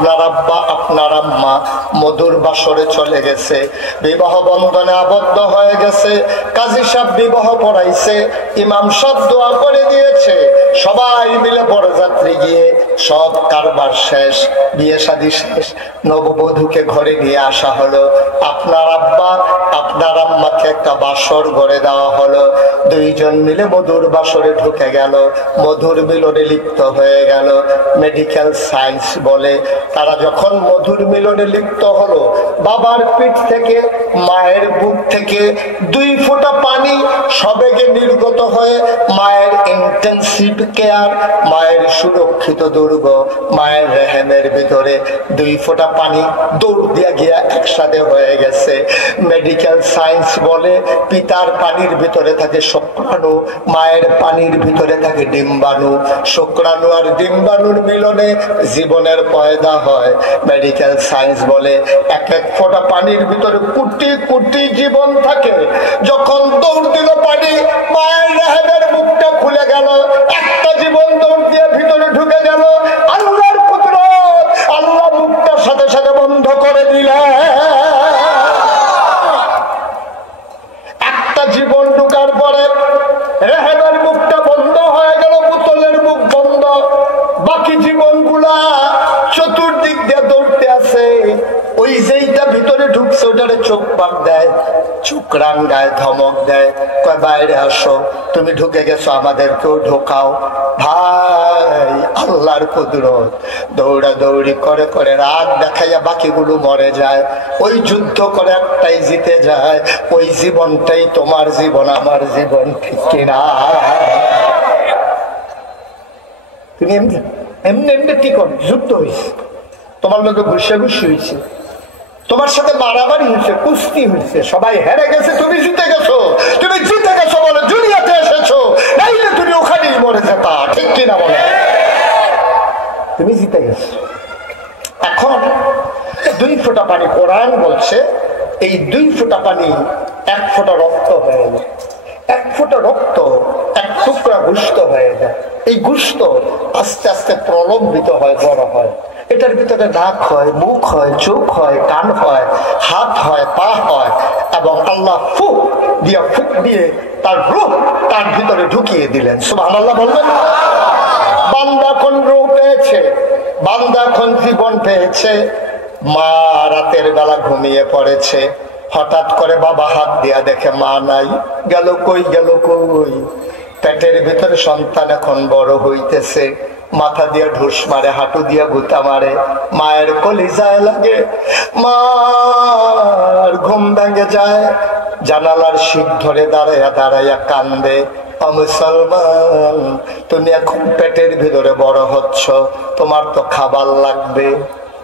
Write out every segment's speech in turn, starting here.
আপনার আব্বা আপনার আম্মা মধুর বাসরে চলে গেছে, বিবাহ বন্ধনে আবদ্ধ হয়ে গেছে, কাজী সাহেব বিবাহ পড়াইছে, ইমাম সাহেব দোয়া করে দিয়েছে, সবাই মিলে বরযাত্রী গিয়ে সব কারবার শেষ, বিয়ে শাদী শেষ, নববধূকে ঘরে নিয়ে আসা হলো। আপনার আব্বা আপনার আম্মাকে একটা বাসর ঘরে দেওয়া হলো, দুইজন মিলে মধুর বাসরে ঢুকে গেল, মধুর মিলনে লিপ্ত হয়ে গেল। মেডিকেল সায়েন্স বলে তারা যখন মধুর মিলনে লিপ্ত হলো, বাবার পিঠ থেকে মায়ের বুক থেকে 2 ফোঁটা পানি সবেগে নির্গত হয়ে মায়ের ইন্টেনসিভ কেয়ার, মায়ের সুরক্ষিত দুর্গ, মায়ের রেহেমের ভিতরে 2 ফোঁটা পানি দৌড় দিয়ে গিয়া একসাথে হয়ে গেছে। মেডিকেল সায়েন্স বলে পিতার পানির ভিতরে থাকে শুক্রাণু, মায়ের পানির ভিতরে থাকে ডিম্বাণু, শুক্রাণু আর ডিম্বাণুর মিলনে জীবনের পয়দা হয়। মেডিকেল সায়েন্স বলে এক এক ফোঁটা পানির ভিতরে কোটি কোটি জীবন থাকে। যখন দৌড় দিল পানি, মায়ের রেহেমের মুখটা খুলে গেল, একটা জীবন দৌড় দিয়ে ভিতরে ঢুকে গেল। আল্লাহর কুদরত, আল্লাহ মুখটার সাথে সাথে বন্ধ করে দিলেন। একটা জীবন ঢুকার পরে রেহেমের মুখটা বন্ধ হয়ে গেল, বোতলের মুখ বন্ধ, বাকি জীবনগুলা চতুর্দিক দিয়ে দৌড়তে আছে। ওই যেইটা ভিতরে ঢুকছে ওটারে চোখ পাক দেয়, চোখ রাঙ্গায়, ধমক দেয়, কয় বাইরে আসো, তুমি ঢুকে গেছো, আমাদেরকেও ঢোকাও। ভাই, আল্লাহর কুদরত, দৌড়া দৌড়ি করে করে রাগ দেখাইয়া বাকিগুলো মরে যায়। ওই যুদ্ধ করে একটাই জিতে যায়, ওই জীবনটাই তোমার জীবন, আমার জীবন, ঠিক কিনা? তুমি এমনি এমনি এমনি ঠিক যুদ্ধ হয়েছে, তোমার লোকে ঘুষে ঘুষি হয়েছে, তোমার সাথে মারামারি হয়েছে, কুস্তি হয়েছে, সবাই হেরে গেছে, তুমি জিতে গেছো। তুমি জিতে গেছো বলে দুনিয়াতে এসেছো, নাইলে তুমি ওখানেই মরে যেতা, ঠিক কিনা বলে? তুমি জিতে গেছো। এখন 2 ফোঁটা পানি, কোরআন বলছে এই 2 ফোঁটা পানি 1 ফোঁটা রক্ত হয়ে যায়, 1 ফোঁটা রক্ত 1 টুকরা গুস্ত হয়ে যায়। এই গুস্ত আস্তে আস্তে প্রলম্বিত হয়, বড় হয়। এটার ভিতরে নাক হয়, মুখ হয়, চোখ হয়, কান হয়, হাত হয়, পা হয়, এবং আল্লাহ ফুক দিয়ে তার রূহ তার ভিতরে ঢুকিয়ে দিলেন। সুবহানাল্লাহ বলবেন? বান্দা এখন রূহ পেয়েছে, বান্দা এখন জীবন পেয়েছে। মা রাতের বেলা ঘুমিয়ে পড়েছে, হঠাৎ করে বাবা হাত দিয়া দেখে মা নাই। গেল কই, গেল কই? পেটের ভিতরে সন্তান এখন বড় হইতেছে, মাথা দিয়ে ঢুস মারে, হাঁটু দিয়ে গুতা মারে, মায়ের কলিজায় লাগে, মার ঘুম ভেঙে যায়। জানালার শিক ধরে দাঁড়াইয়া দাঁড়াইয়া কান্দে, ও মুসলমান, তুমি এখন পেটের ভিতরে বড় হচ্ছ, তোমার তো খাবার লাগবে।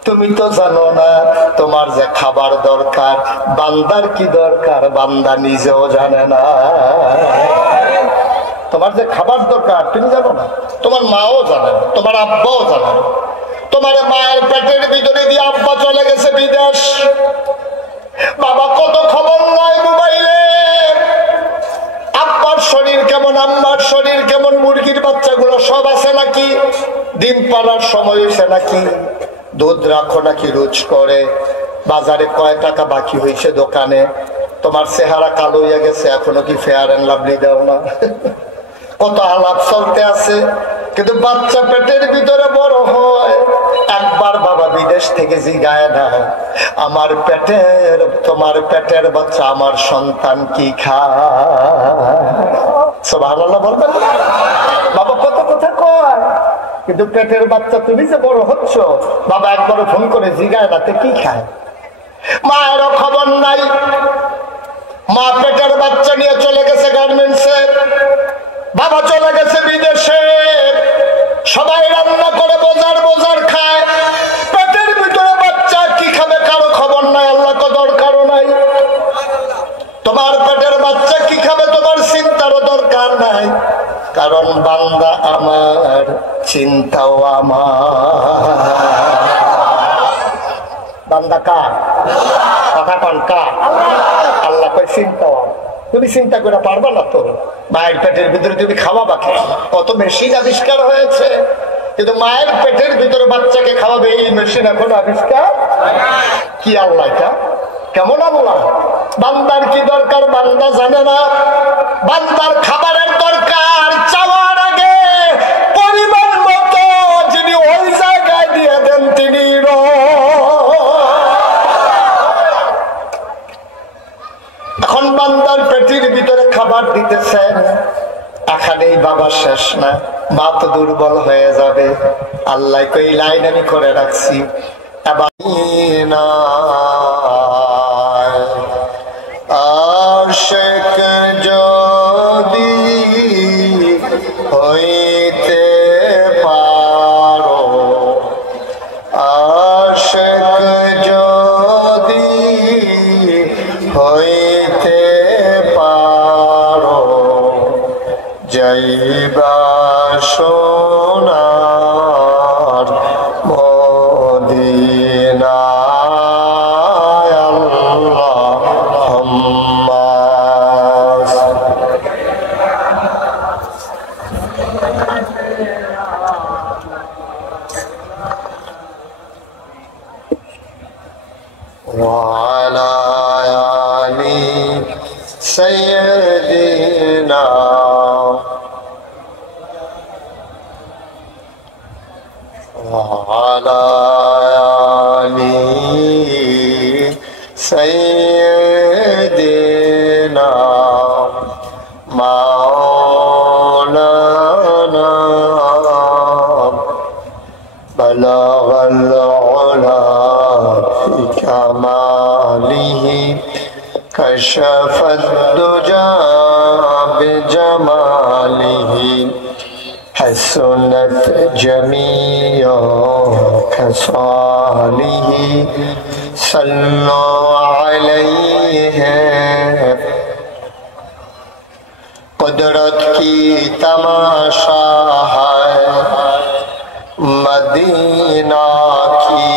তুমি তো জানো না তোমার যে খাবার দরকার, বান্দার কি দরকার, বান্দা নিজেও জানে না। তোমার যে খাবার দরকার তুমি জানো না, তোমার মাও জানে না, তোমার আব্বাও জানে না। তোমার মায়ের পেটের ভিতরে দিয়ে আব্বা চলে গেছে বিদেশ, বাবা কত খবর নয় মোবাইলে, আব্বার শরীর কেমন, আম্মার শরীর কেমন, মুরগির বাচ্চাগুলো সব আছে নাকি, ডিম পাড়ার সময় হয়েছে নাকি, দুধ রাখো নাকি রোজ করে, বাজারে কয় টাকা বাকি হয়েছে দোকানে, তোমার চেহারা কালো হয়ে গেছে, এখনো কি ফেয়ার এন্ড লাভলি দাও না? কত আলাপ চলতে আছে, কিন্তু বাচ্চা পেটের ভিতরে বড় হয়। একবার বাবা বিদেশ থেকে জিগায় না, আমার পেটের, তোমার পেটের বাচ্চা, আমার সন্তান কি খায়? সুবহানাল্লাহ বলবেন? বাবা কত কথা কয়, কিন্তু পেটের বাচ্চা তুমি যে বড় হচ্ছ, বাবা একবার ফোন করে জিগায় না কি খায়। মায়েরও খবর নাই, মা পেটের বাচ্চা নিয়ে চলে গেছে গার্মেন্টসে, বাবা চলে গেছে বিদেশে, সবাই রান্না করে বোঝার বোঝার খায়, পেটের ভিতরে বাচ্চা কি খাবে কারো খবর নাই, আল্লাহ তো দরকারও নাই। তোমার পেটের বাচ্চা কি খাবে তোমার চিন্তারও দরকার নাই, কারণ বান্দা আমার, চিন্তাও আমার। বান্দা কার? কথা কন কার? আল্লাহ কয় চিন্তাও। তুমি চিন্তা করে পারবা না তো, মায়ের পেটের ভিতরে তুমি খাওয়া বাকি, কত মেশিন আবিষ্কার হয়েছে, কিন্তু মায়ের পেটের ভিতরে বাচ্চাকে খাওয়াবে এই মেশিন এখন আবিষ্কার। কি আল্লাহ এটা, কেমন আল্লাহ? বান্দার কি দরকার বান্দা জানে না। বান্দার খাবারের দরকার চাওয়ার আগে পরিমাণ মতো যিনি ওই জায়গায় দিয়ে দেন তিনি। এখন বান্দার পেটের ভিতরে খাবার দিতেছেন, এখানেই বাবা শেষ না, মা তো দুর্বল হয়ে যাবে। আল্লাহ কই লাইন আমি করে রাখছি। আশিক যদি হইতে পারো, আশিক যদি হইতে পারো, যাইবা সোনার মদিনায়। আল্লাহুম্মা ওয়া আলা আলি সাইয়্যিদিনা وعلى آل سيدنا مولانا بلغ العلا بكماله كشف الدجى بجماله حسنت جميع خصاله صلوا عليه قدرت کی تماشا ہے مدینہ کی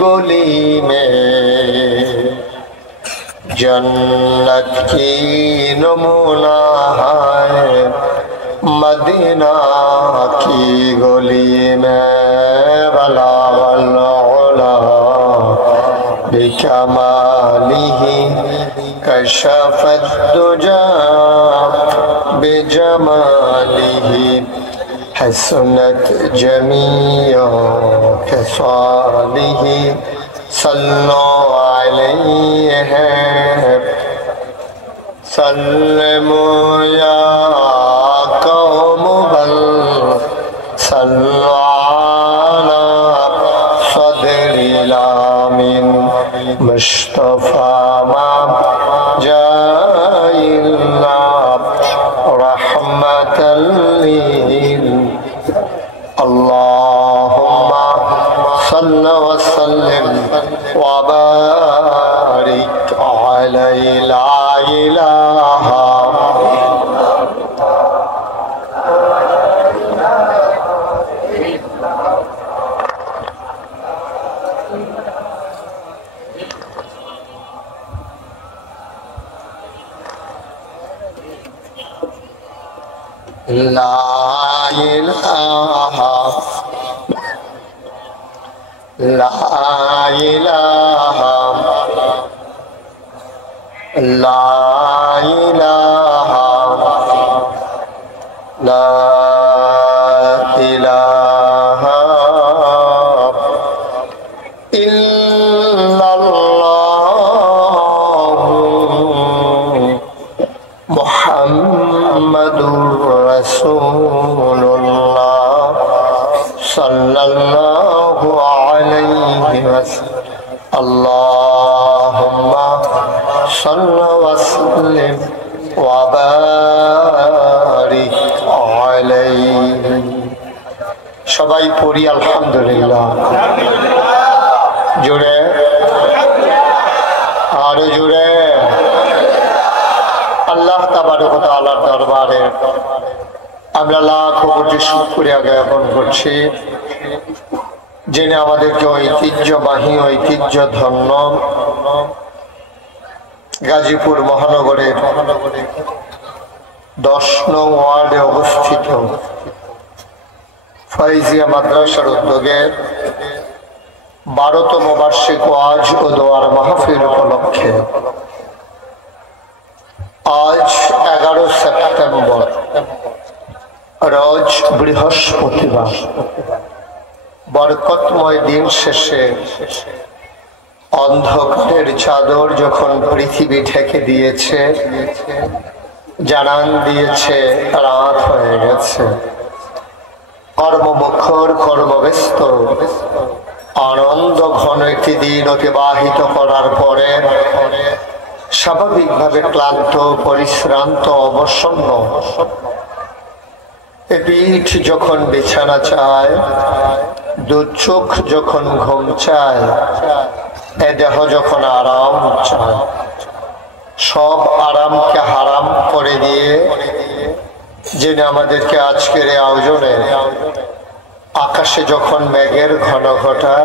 گلی میں جنت کی نمونہ ہے مدینہ کی گلی میں بلغ العلا بکمالہ کشف الدجى بجمالہ حسنت جميع خصالہ صلوا علیہ سلموا یا قوم بل صلوا علی صدر الامین مصطفى ما جاء إلا رحمة للعالمين اللهم صل وسلم وبارك عليه لا إله لا إله لا إله لا إله لا إله إلا الله محمد رسول الله صلى الله عليه وسلم اللهم صل وسلم وبارك عليه সবাই পড়ি আলহামদুলিল্লাহ জোরে আরো জোরে আল্লাহ তাবারক ওয়া তাআলার দরবারে আমরা লাখো কোটি শুকরিয়া জ্ঞাপন করছি যিনি আমাদেরকে ঐতিহ্যবাহী ঐতিহ্য ধন্য গাজীপুর মহানগরের 10 নং ওয়ার্ডে অবস্থিত ফাইজিয়া মাদ্রাসার উদ্যোগে 12তম বার্ষিক ওয়াজ ও দোয়ার মাহফিল উপলক্ষে আজ 11 সেপ্টেম্বর রোজ বৃহস্পতিবার বরকতময় দিন শেষে অন্ধকারের চাদর যখন পৃথিবী ঢেকে দিয়েছে, জানান দিয়েছে রাত হয়ে গেছে। কর্মমুখর, কর্মব্যস্ত, আনন্দ ঘন একটি দিন অতিবাহিত করার পরে স্বাভাবিকভাবে ক্লান্ত, পরিশ্রান্ত, অবসন্ন এ পিঠ যখন বিছানা চায়, দু চোখ যখন ঘুম চায়, এ দেহ যখন আরাম চায়, সব আরামকে হারাম করে দিয়ে যিনি আমাদেরকে আজকের এই আয়োজনে আকাশে যখন মেঘের ঘন ঘটা,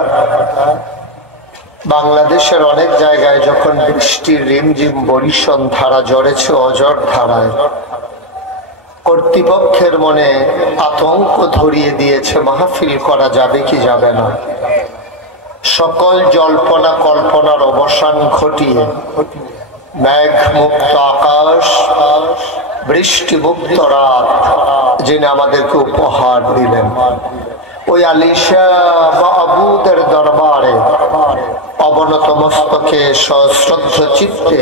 বাংলাদেশের অনেক জায়গায় যখন বৃষ্টির রিমঝিম বরিশন ধারা ঝরেছে অঝড় ধারায়, কর্তৃপক্ষের মনে আতঙ্ক ধরিয়ে দিয়েছে মাহফিল করা যাবে কি যাবে না। সকল জল্পনা কল্পনার অবসান ঘটিয়ে মেঘ মুক্ত আকাশ, বৃষ্টি মুক্ত রাত যিনি আমাদেরকে উপহার দিলেন, ওই আলিশা মাহবুদের দরবারে অবনত মস্তকে সশ্রদ্ধ চিত্তে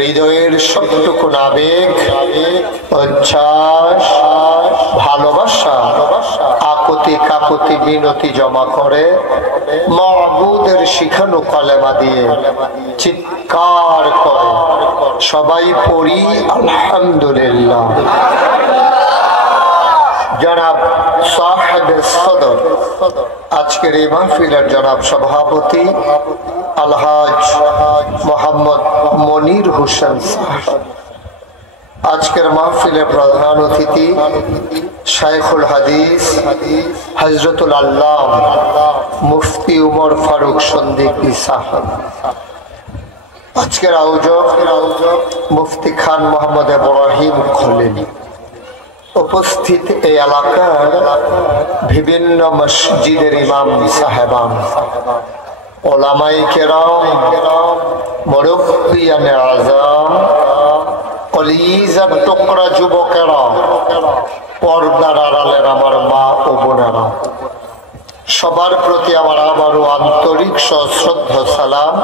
হৃদয়ের সবটুকু আবেগ, উচ্ছ্বাস, ভালোবাসা, আকুতি কাকুতি মিনতি জমা করে মাহবুদের শিখানো কলেমা দিয়ে চিৎকার করে সবাই পড়ি আলহামদুলিল্লাহ। জনাব সাহেবে সদর, আজকের এই মাহফিলের জনাব সভাপতি আলহাজ মোহাম্মদ মনির হোসেন সাহেব, আজকের মাহফিলের প্রধান অতিথি শাইখুল হাদিস হযরতুল আল্লাম মুফতি উমর ফারুক সন্দিকী সাহেব, আজকের আয়োজক মুফতি খান মোহাম্মদ ইব্রাহিম খলিল, উপস্থিত এই এলাকার বিভিন্ন মসজিদের ইমাম সাহেবান, ওলামায়ে কেরাম, মুরব্বিয়ানে আযম, কলিজার টুকরা যুবকেরা, পর্দার আড়ালের আমার মা ও বোনেরা, সবার প্রতি আমার আবারও আন্তরিক সশ্রদ্ধ সালাম।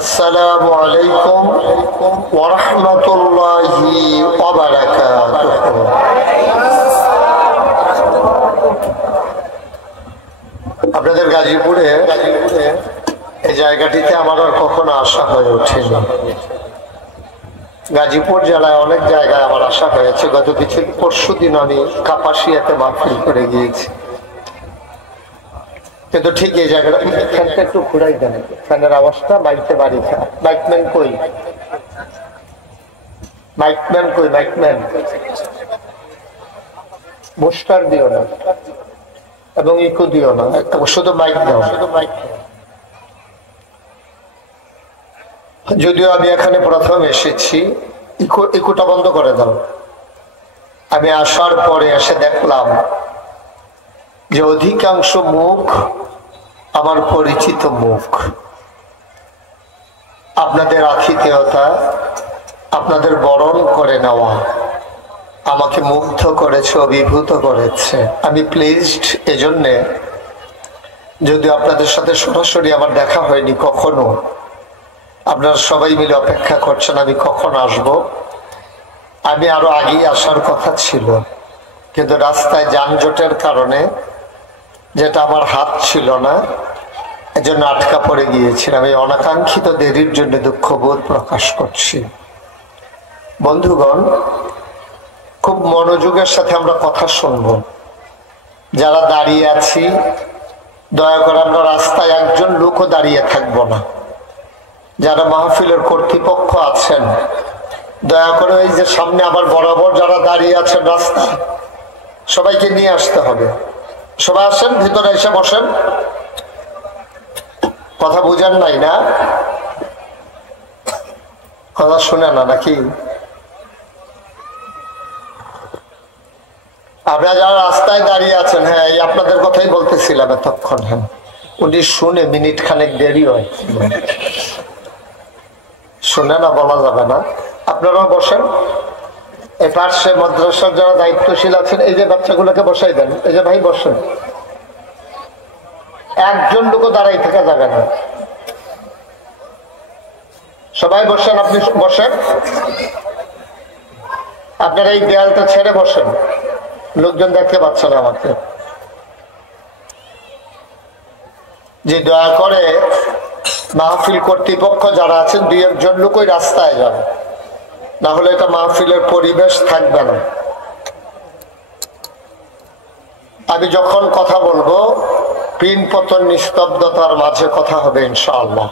আসসালামু আলাইকুম ওয়া রাহমাতুল্লাহি ওয়া বারাকাতুহু। আপনাদের গাজীপুরে এই জায়গাটিতে আমার আর কখনো আসা হয়ে ওঠেনি। গাজীপুর জেলায় অনেক জায়গায় আমার আসা হয়েছে। গত পরশুদিন আমি কাপাসিয়াতে মাহফিল করে গিয়েছি, কিন্তু ঠিক এই জায়গাটা ফ্যানটা একটু ঘুরাই দেন, ফ্যানের আওয়াজটা মাইকতে বাড়ি খায়। মাইকম্যান কই? মাইকম্যান কই? মাইকম্যান বুস্টার দিও না এবং ইকো দিও না, শুধু মাইক দাও। যদিও আমি এখানে প্রথম এসেছি, ইকোটা বন্ধ করে দাও। আমি আসার পরে এসে দেখলাম যে অধিকাংশ মুখ আমার পরিচিত মুখ। আপনাদের আতিথেয়তা, আপনাদের বরণ করে নেওয়া আমাকে মুগ্ধ করেছে, অভিভূত করেছে। আমি প্লিজড এজন্যে, যদি আপনাদের সাথে সরাসরি আমার দেখা হয়নি কখনো, আপনারা সবাই মিলে অপেক্ষা করছেন আমি কখন আসব। আমি আরো আগেই আসার কথা ছিল, কিন্তু রাস্তায় যানজটের কারণে, যেটা আমার হাত ছিল না, এজন্য আটকা পড়ে গিয়েছিলাম। এই অনাকাঙ্ক্ষিত দেরির জন্য দুঃখবোধ প্রকাশ করছি। বন্ধুগণ, খুব মনোযোগের সাথে আমরা কথা শুনব। যারা দাঁড়িয়ে আছি, দয়া করে আমরা রাস্তায় একজন লোকও দাঁড়িয়ে থাকবো না। যারা মাহফিলের কর্তৃপক্ষ আছেন, দয়া করে এই যে সামনে আবার বরাবর যারা দাঁড়িয়ে আছেন রাস্তায়, সবাইকে নিয়ে আসতে হবে। সবাই আসেন, ভিতরে এসে বসেন। কথা বুঝেন নাই না? কথা শুনে না নাকি? আপনারা যারা রাস্তায় দাঁড়িয়ে আছেন, হ্যাঁ এই আপনাদের কথাই বলতেছিলাম এতক্ষণ। হ্যাঁ উনি শুনে মিনিট খানেক দেরি হয়, শুনে না বলা যাবে না। আপনারাও বসেন। এই পার্শ্বে মাদ্রাসার যারা দায়িত্বশীল আছেন, এই যে বাচ্চাগুলোকে বসাই দেন। এই যে ভাই বসেন, একজন লোকও দাঁড়াই থাকা যাবে না, সবাই বসেন। আপনি বসেন, আপনারা এই দেয়ালটা ছেড়ে বসেন, লোকজন দেখতে পাচ্ছে না আমাকে। যে দয়া করে মাহফিল কর্তৃপক্ষ যারা আছেন, দুই একজন লোক ওই রাস্তায় যান, না হলে এটা মাহফিলের পরিবেশ থাকবে না। আমি যখন কথা বলবো পিন পতন নিস্তব্ধতার মাঝে কথা হবে ইনশাআল্লাহ।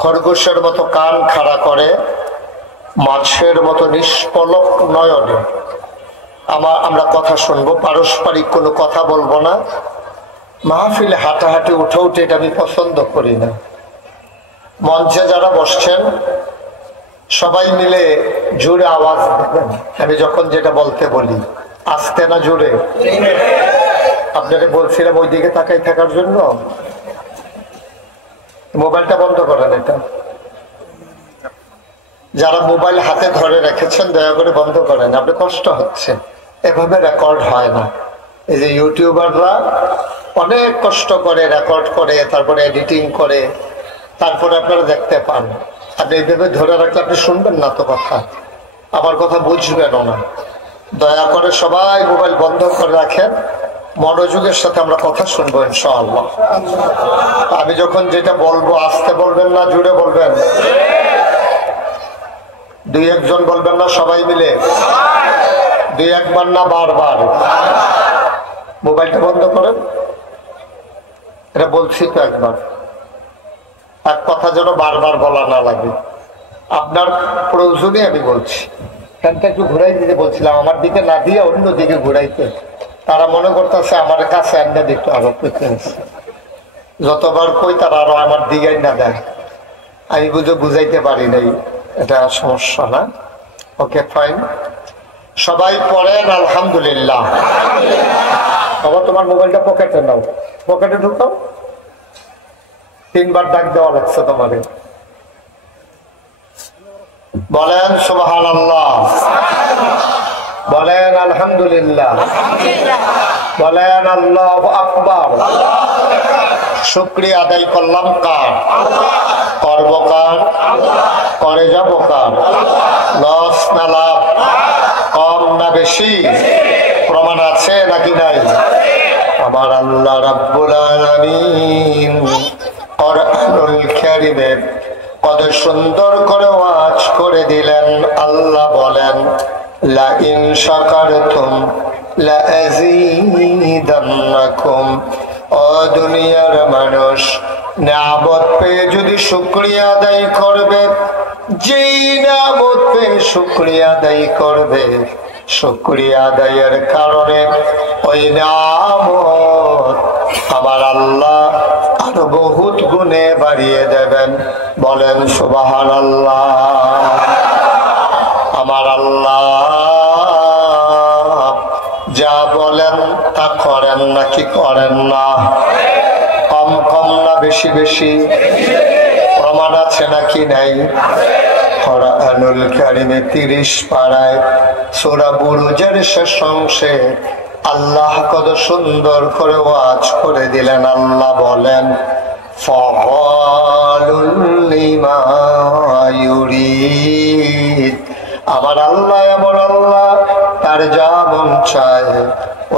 খরগোশের মতো কান খাড়া করে, মাছের মতো নিষ্পলক নয়নে আমরা কথা শুনবো। পারস্পরিক কোনো কথা বলবো না। মাহফিলে হাঁটাহাঁটি উঠে উঠে এটা আমি পছন্দ করি না। মঞ্চে যারা বসছেন সবাই মিলে জোরে আওয়াজ দেবেন। আমি যখন যেটা বলতে বলি আস্তে না জোরে। আপনাকে বলছিলাম ওই দিকে তাকাই থাকার জন্য। মোবাইলটা বন্ধ করেন। এটা যারা মোবাইল হাতে ধরে রেখেছেন দয়া করে বন্ধ করেন, আপনি কষ্ট হচ্ছে। এভাবে রেকর্ড হয় না। এই যে ইউটিউবাররা অনেক কষ্ট করে রেকর্ড করে, তারপরে এডিটিং করে, তারপরে আপনারা দেখতে পান। আপনি এইভাবে ধরে রাখলে আপনি শুনবেন না তো কথা, আমার কথা বুঝবেনও না। দয়া করে সবাই মোবাইল বন্ধ করে রাখেন, মনোযোগের সাথে আমরা কথা শুনবো ইনশাআল্লাহ। আমি যখন যেটা বলবো আস্তে বলবেন না, জুড়ে বলবেন। দুই একজন বলবেন না, সবাই মিলে। দুই একবার না, বারবার। মোবাইলটা বন্ধ করেন। এটা বলছি তো একবার, এক কথা যেন বারবার বলা না লাগে। আপনার প্রয়োজনে আমি বলছি। ফ্যানটা একটু ঘুরাই দিতে বলছিলাম, আমার দিকে না দিয়ে অন্য দিকে ঘুরাইতে। তারা মনে করতেছে আমার কাছে আন্না দিতে আরো যতবার কই তারা আরো আমার দিকে না দেয়। আমি বুঝাইতে পারি নাই, এটা সমস্যা না। ওকে ফাইন, সবাই পড়েন আলহামদুলিল্লাহ। বাবা তোমার মোবাইলটা পকেটে নাও, পকেটে ঢুকাও। 3 বার ডাক দেওয়া লাগছে তোমারে। বলেন সুবহানাল্লাহ, বলেন আলহামদুলিল্লাহ, বলেন আল্লাহু আকবার। শুকরিয়া আদায় করলাম কার? করব কার? করে যাব কার? লস না লাভ? কম না বেশি? প্রমাণ আছে নাকি নাই? আমার আল্লাহ রাব্বুল আলামিন কুরআনুল কারীমে কত সুন্দর করে ওয়াজ করে দিলেন। আল্লাহ বলেন লা ইন শাকারতুম লা আযীদান্নাকুম। ও দুনিয়ার মানুষ, নিয়ামত পেয়ে যদি শুকরিয়া আদায় করবে, যেই নিয়ামত পেয়ে শুকরিয়া আদায় করবে, শুকরিয়া আদায়ের কারণে ওই নিয়ামত আমার আল্লাহ আরো বহুত গুণে বাড়িয়ে দেবেন। বলেন সুবহানাল্লাহ। আমার আল্লাহ যা বলেন তা করেন নাকি করেন না? কম কম না বেশি বেশি? প্রমাণ আছে নাকি নাই? কুরআনুল কারীমে 30 পারায় সূরা বুরুজের শেষ অংশে আল্লাহ কত সুন্দর করে ওয়াজ করে দিলেন। আল্লাহ বলেন ফাআলুল লিমা ইউরিদ। আমার আল্লাহ এমন আল্লাহ, তার যা মন চায়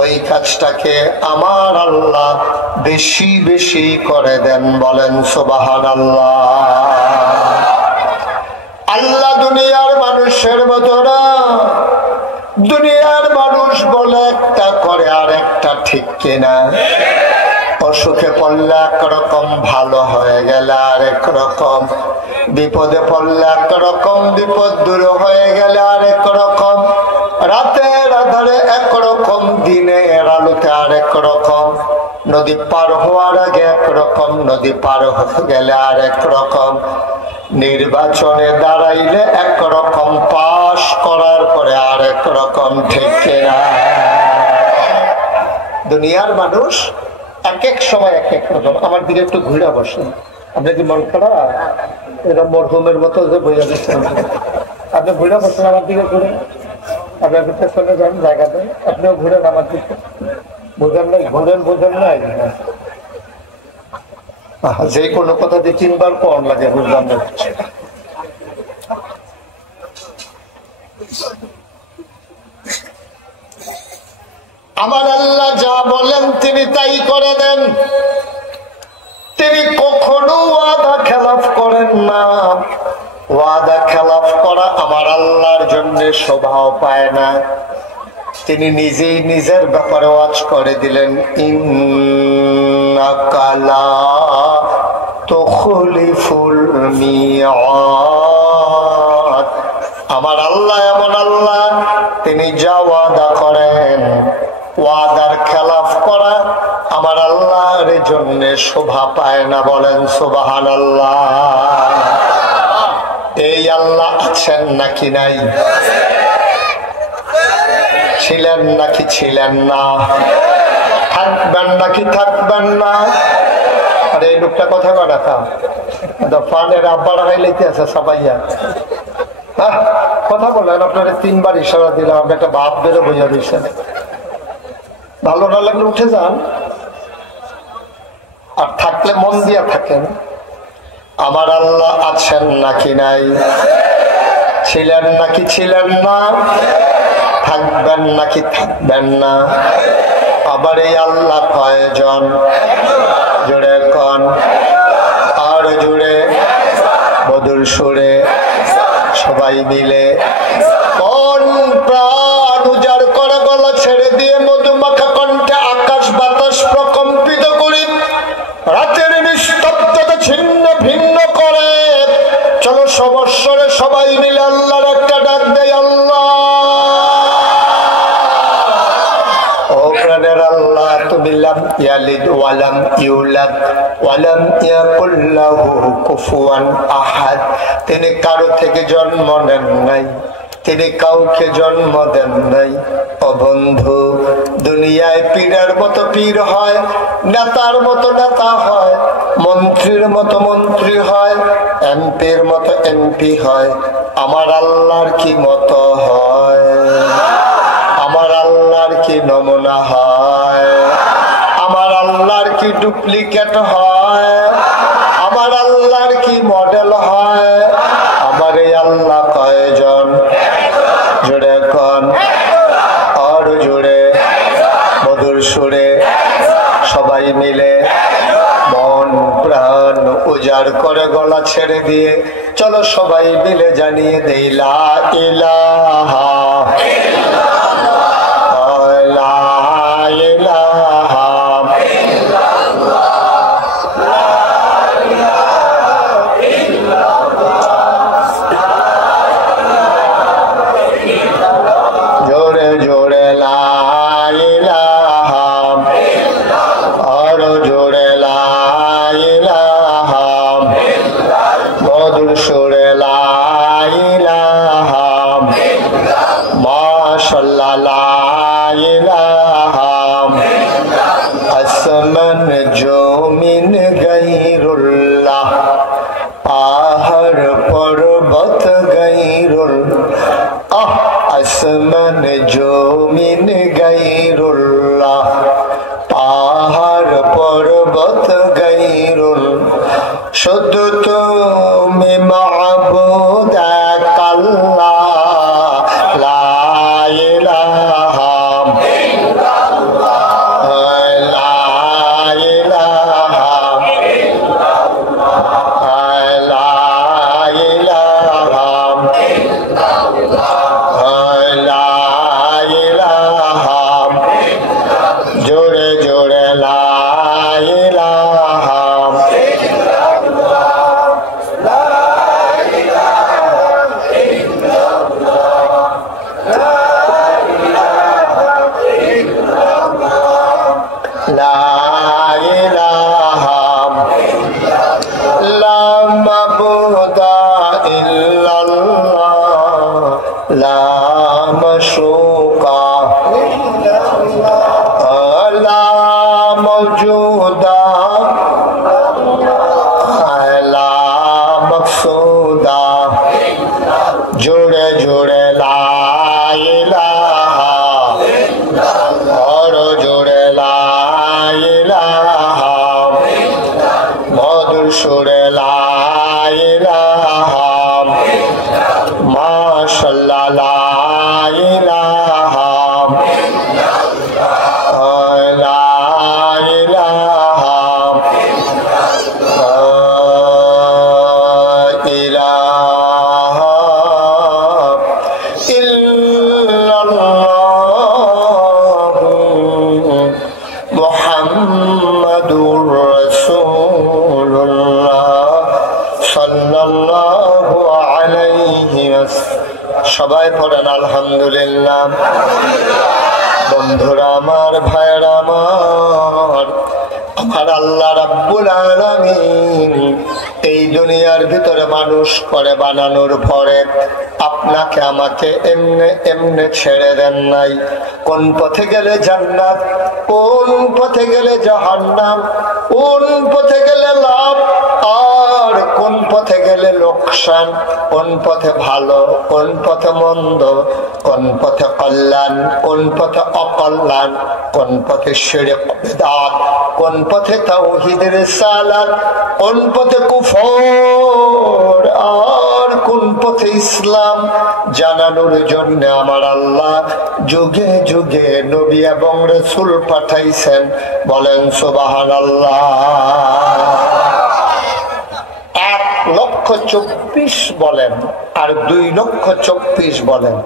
ওই কাজটাকে আমার আল্লাহ বেশি বেশি করে দেন। বলেন সুবহানাল্লাহ। আল্লাহ দুনিয়ার মানুষের মতো না। দুনিয়ার মানুষ বলে একটা করে আর একটা, ঠিক কিনা? অসুখে পড়লে একরকম, ভালো হয়ে গেলে আরেক রকম, বিপদে পড়লে একরকম, বিপদ দূর হয়ে গেলে আরেক রকম, রাতের আধারে একরকম, দিনের আলোতে আরেক রকম, নদী পার হওয়ার আগে একরকম, নদী পার হয়ে গেলে আরেক রকম, নির্বাচনে দাঁড়াইলে একরকম, পাশ করার পরে আরেক রকম, ঠিক কিনা? দুনিয়ার মানুষ এক এক সময় এক এক রকম। আমার দিকে একটু ঘুরে বসেন। আপনি কি মন খারাপ? এরা মরহুমের মতো যে বইয়া দিচ্ছেন, আপনি ঘুরে বসেন আমার দিকে, ঘুরে আপনার ভিতরে চলে যান জায়গাতে, আপনিও ঘুরেন আমার দিকে। বোঝেন নাই? ঘুরেন, বোঝেন নাই? যে কোনো কথা দিয়ে 3 বার পর লাগে, বুঝলাম না। আমার আল্লাহ যা বলেন তিনি তাই করে দেন। তিনি কখনো ওয়াদা খেলাফ করেন না। ওয়াদা খেলাফ করা আমার আল্লাহর জন্য শোভাও পায় না। তিনি নিজেই নিজের ব্যাপারে ওয়াজ করে দিলেন, ইন্নাকা লা তুখলিফুল মিআদ। আমার আল্লাহ এমন আল্লাহ, তিনি যা ওয়াদা করেন, ওয়াদার খেলাফ করা আমার আল্লাহর জন্য শোভা পায় না। বলেন সুবহানাল্লাহ। এই আল্লাহ আছেন নাকি নাই? ছিলেন নাকি ছিলেন না? থাকবেন নাকি থাকবেন না? আরে এই লোকটা কথা কয় না, ফানের আব্বার হাইলাইতে আছে সাপাইয়া। হ্যাঁ, কথা বলেন। আপনারা 3 বার ইশারা দিলাম, আপনি একটা ভাব বেরো বোঝা দিচ্ছেন। ভালো না লাগলে উঠে যান, আর থাকলে মন দিয়া থাকেন। আমার আল্লাহ আছেন নাকি নাই? ছিলেন নাকি ছিলেন না? থাকবেন নাকি থাকবেন না? আবার এই আল্লাহ কয়জন? জোরে কন, আর জোরে, মধুর সুরে, সবাই মিলে। কোন প্রাণ উজাড় করা গলা ছেড়ে দিয়ে মধুমাখা কণ্ঠে আকাশ বাতাস প্রকম্পিত করি, রাতের নিস্তব্ধতা ছিন্ন ভিন্ন করে। চলো সবস্বরে সবাই মিলে আল্লাহর একটা ডাক দেয়, আল্লাহ। ও প্রাণের আল্লাহ, তুমি লাম ইয়ালিদ ওয়ালাম ইউলাদ ওয়ালাম ইয়াকুল লাহু কুফুয়ান আহাদ। তিনি কারো থেকে জন্ম নেন নাই, তিনি কাউকে জন্ম দেন নাই। ও বন্ধু, দুনিয়ায় পীরের মতো পীর হয়, নেতার মতো নেতা হয়, মন্ত্রীর মতো মন্ত্রী হয়, এমপির মতো এমপি হয়। আমার আল্লাহর কি মতো হয়? আমার আল্লাহর কি নমুনা হয়? আমার আল্লাহর কি ডুপ্লিকেট হয়? আমার আল্লাহর কি মডেল হয়? আমার এই আল্লাহ কয়জন? জোরে কন, আর জোরে, মধুর সুরে, সবাই মিলে মন প্রাণ উজাড় করে গলা ছেড়ে দিয়ে চলো সবাই মিলে জানিয়ে দেই, লা ইলাহা আসমান জমিন গায়রুল্লাহ, পাহাড় পর্বত গায়রুল্লাহ, শুধু তুমি মাবুদ এক আল্লাহ, লা ইলাহা ইল্লাল্লাহ, লা ইলাহা ইল্লাল্লাহ, লা ইলাহা ইল্লাল্লাহ, জোরে জোরে লা ইলাহা ইল্লাল্লাহ, লা ইলাহা সবাই পড়েন আলহামদুলিল্লাহ। বন্ধুরা আমার, ভাইরা আমার, আমার আল্লাহ রাব্বুল আলামিন এই দুনিয়ার ভিতরে মানুষ করে বানানোর পরে আপনাকে আমাকে এমনে এমনে ছেড়ে দেন নাই। কোন পথে গেলে জান্নাত, কোন পথে গেলে জাহান্নাম, কোন পথে গেলে লাভ আর কোন পথে গেলে লোকসান, কোন পথে ভালো, কোন পথে মন্দ, কোন পথে কল্যাণ, কোন পথে অকল্যাণ, কোন পথে শিরক বিদআত, কোন পথে তাওহীদের রিসালাত, কোন পথে কুফর আর কোন পথে ইসলাম জানানোর জন্য আমার আল্লাহ যুগে যুগে নবী এবং রাসূল পাঠাইছেন। বলেন সুবহানাল্লাহ। 1,24,000 বলেন আর 2,24,000 বলেন,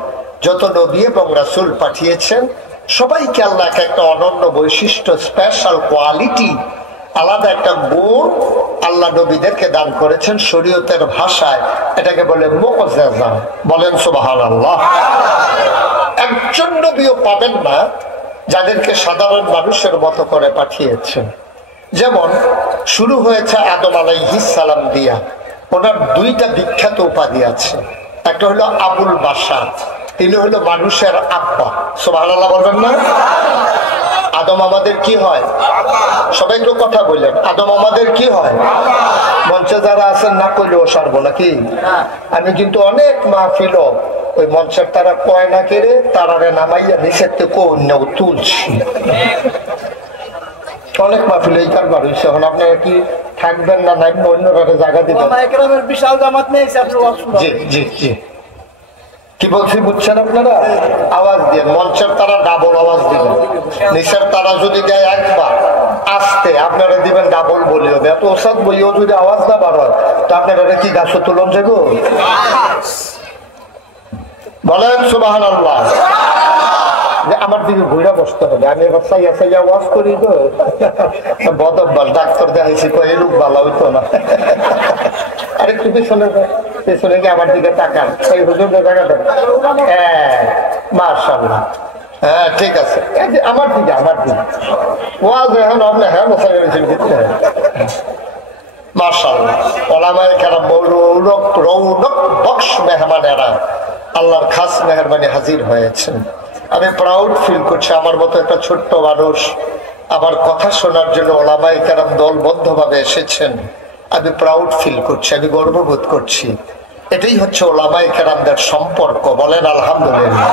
যত নবী এবং রাসূল পাঠিয়েছেন সবাইকে আল্লাহ একটা অনন্য বৈশিষ্ট্য, স্পেশাল কোয়ালিটি, আলাদা একটা গুণ আল্লাহ নবীদেরকে দান করেছেন শরীয়তের ভাষায়। এটাকে বলে মুআজিজা। বলেন সুবহানাল্লাহ। একজন নবীও পাবেন না যাদেরকে সাধারণ মানুষের মতো করে পাঠিয়েছেন। যেমন শুরু হয়েছে আদম আলাইহিস সালাম দিয়া, ওনার 2টা বিখ্যাত উপাধি আছে। একটা হলো আবুল বাশার, তিনি হলো মানুষের আব্বা। সুবহানাল্লাহ বলবেন না? আদম আমাদের কি হয়? সবাই একটু কথা বললেন, আদম আমাদের কি হয়? মঞ্চে যারা আছেন না কইলেও সারবো নাকি? আমি কিন্তু অনেক মাহফিল ওই মঞ্চের তারা কয় না কেড়ে তারারে নামাইয়া নিচের থেকে অন্য তুলছি। অনেক মাহফিল এই কারবার হয়েছে। এখন আপনারা কি থাকবেন না নাইবেন অন্যরা জায়গা দিবেন? বিশাল জামাত নেই। জি জি জি, কি বলছি বুঝছেন আপনারা? আওয়াজ দিয়ে মঞ্চের তারা ডাবল আওয়াজ দিবেন, নিচের তারা যদি দেয় একবার আস্তে আপনারা দিবেন ডাবল বলিও। এত ওসাদ বইও যদি আওয়াজ না বার হয় তো আপনারা কি গাছ তুলন যাবো? বলেন সুবহানাল্লাহ। আমার দিকে ঘুরে বসতে হবে, আমি এবার সাইয়া সাইয়া ওয়াজ করি তো বদব্বাস। ডাক্তার দেখাইছি তো এই রূপ ভালো হইতো না। আরেকটু পিছনে পেছনে গিয়ে আমার দিকে তাকান, এই হুজুরদের জায়গা দেন। হ্যাঁ মাশাআল্লাহ, হ্যাঁ ঠিক আছে। আমার দিকে আমার দিকে ওয়াজ এখন আপনি হ্যাঁ বসা গেছেন দিতে। মাশাআল্লাহ, ওলামায়ে কেরাম রৌনক বক্স মেহমানেরা আল্লাহর খাস মেহরবানি হাজির হয়েছেন। আমি প্রাউড ফিল করছি, আমার মতো একটা ছোট্ট মানুষ আমার কথা শোনার জন্য ওলামায়ে কেরাম দলবদ্ধ ভাবে এসেছেন। আমি প্রাউড ফিল করছি, আমি গর্ববোধ করছি। এটাই হচ্ছে ওলামায়ে কেরামদের সম্পর্ক। বলেন আলহামদুলিল্লাহ।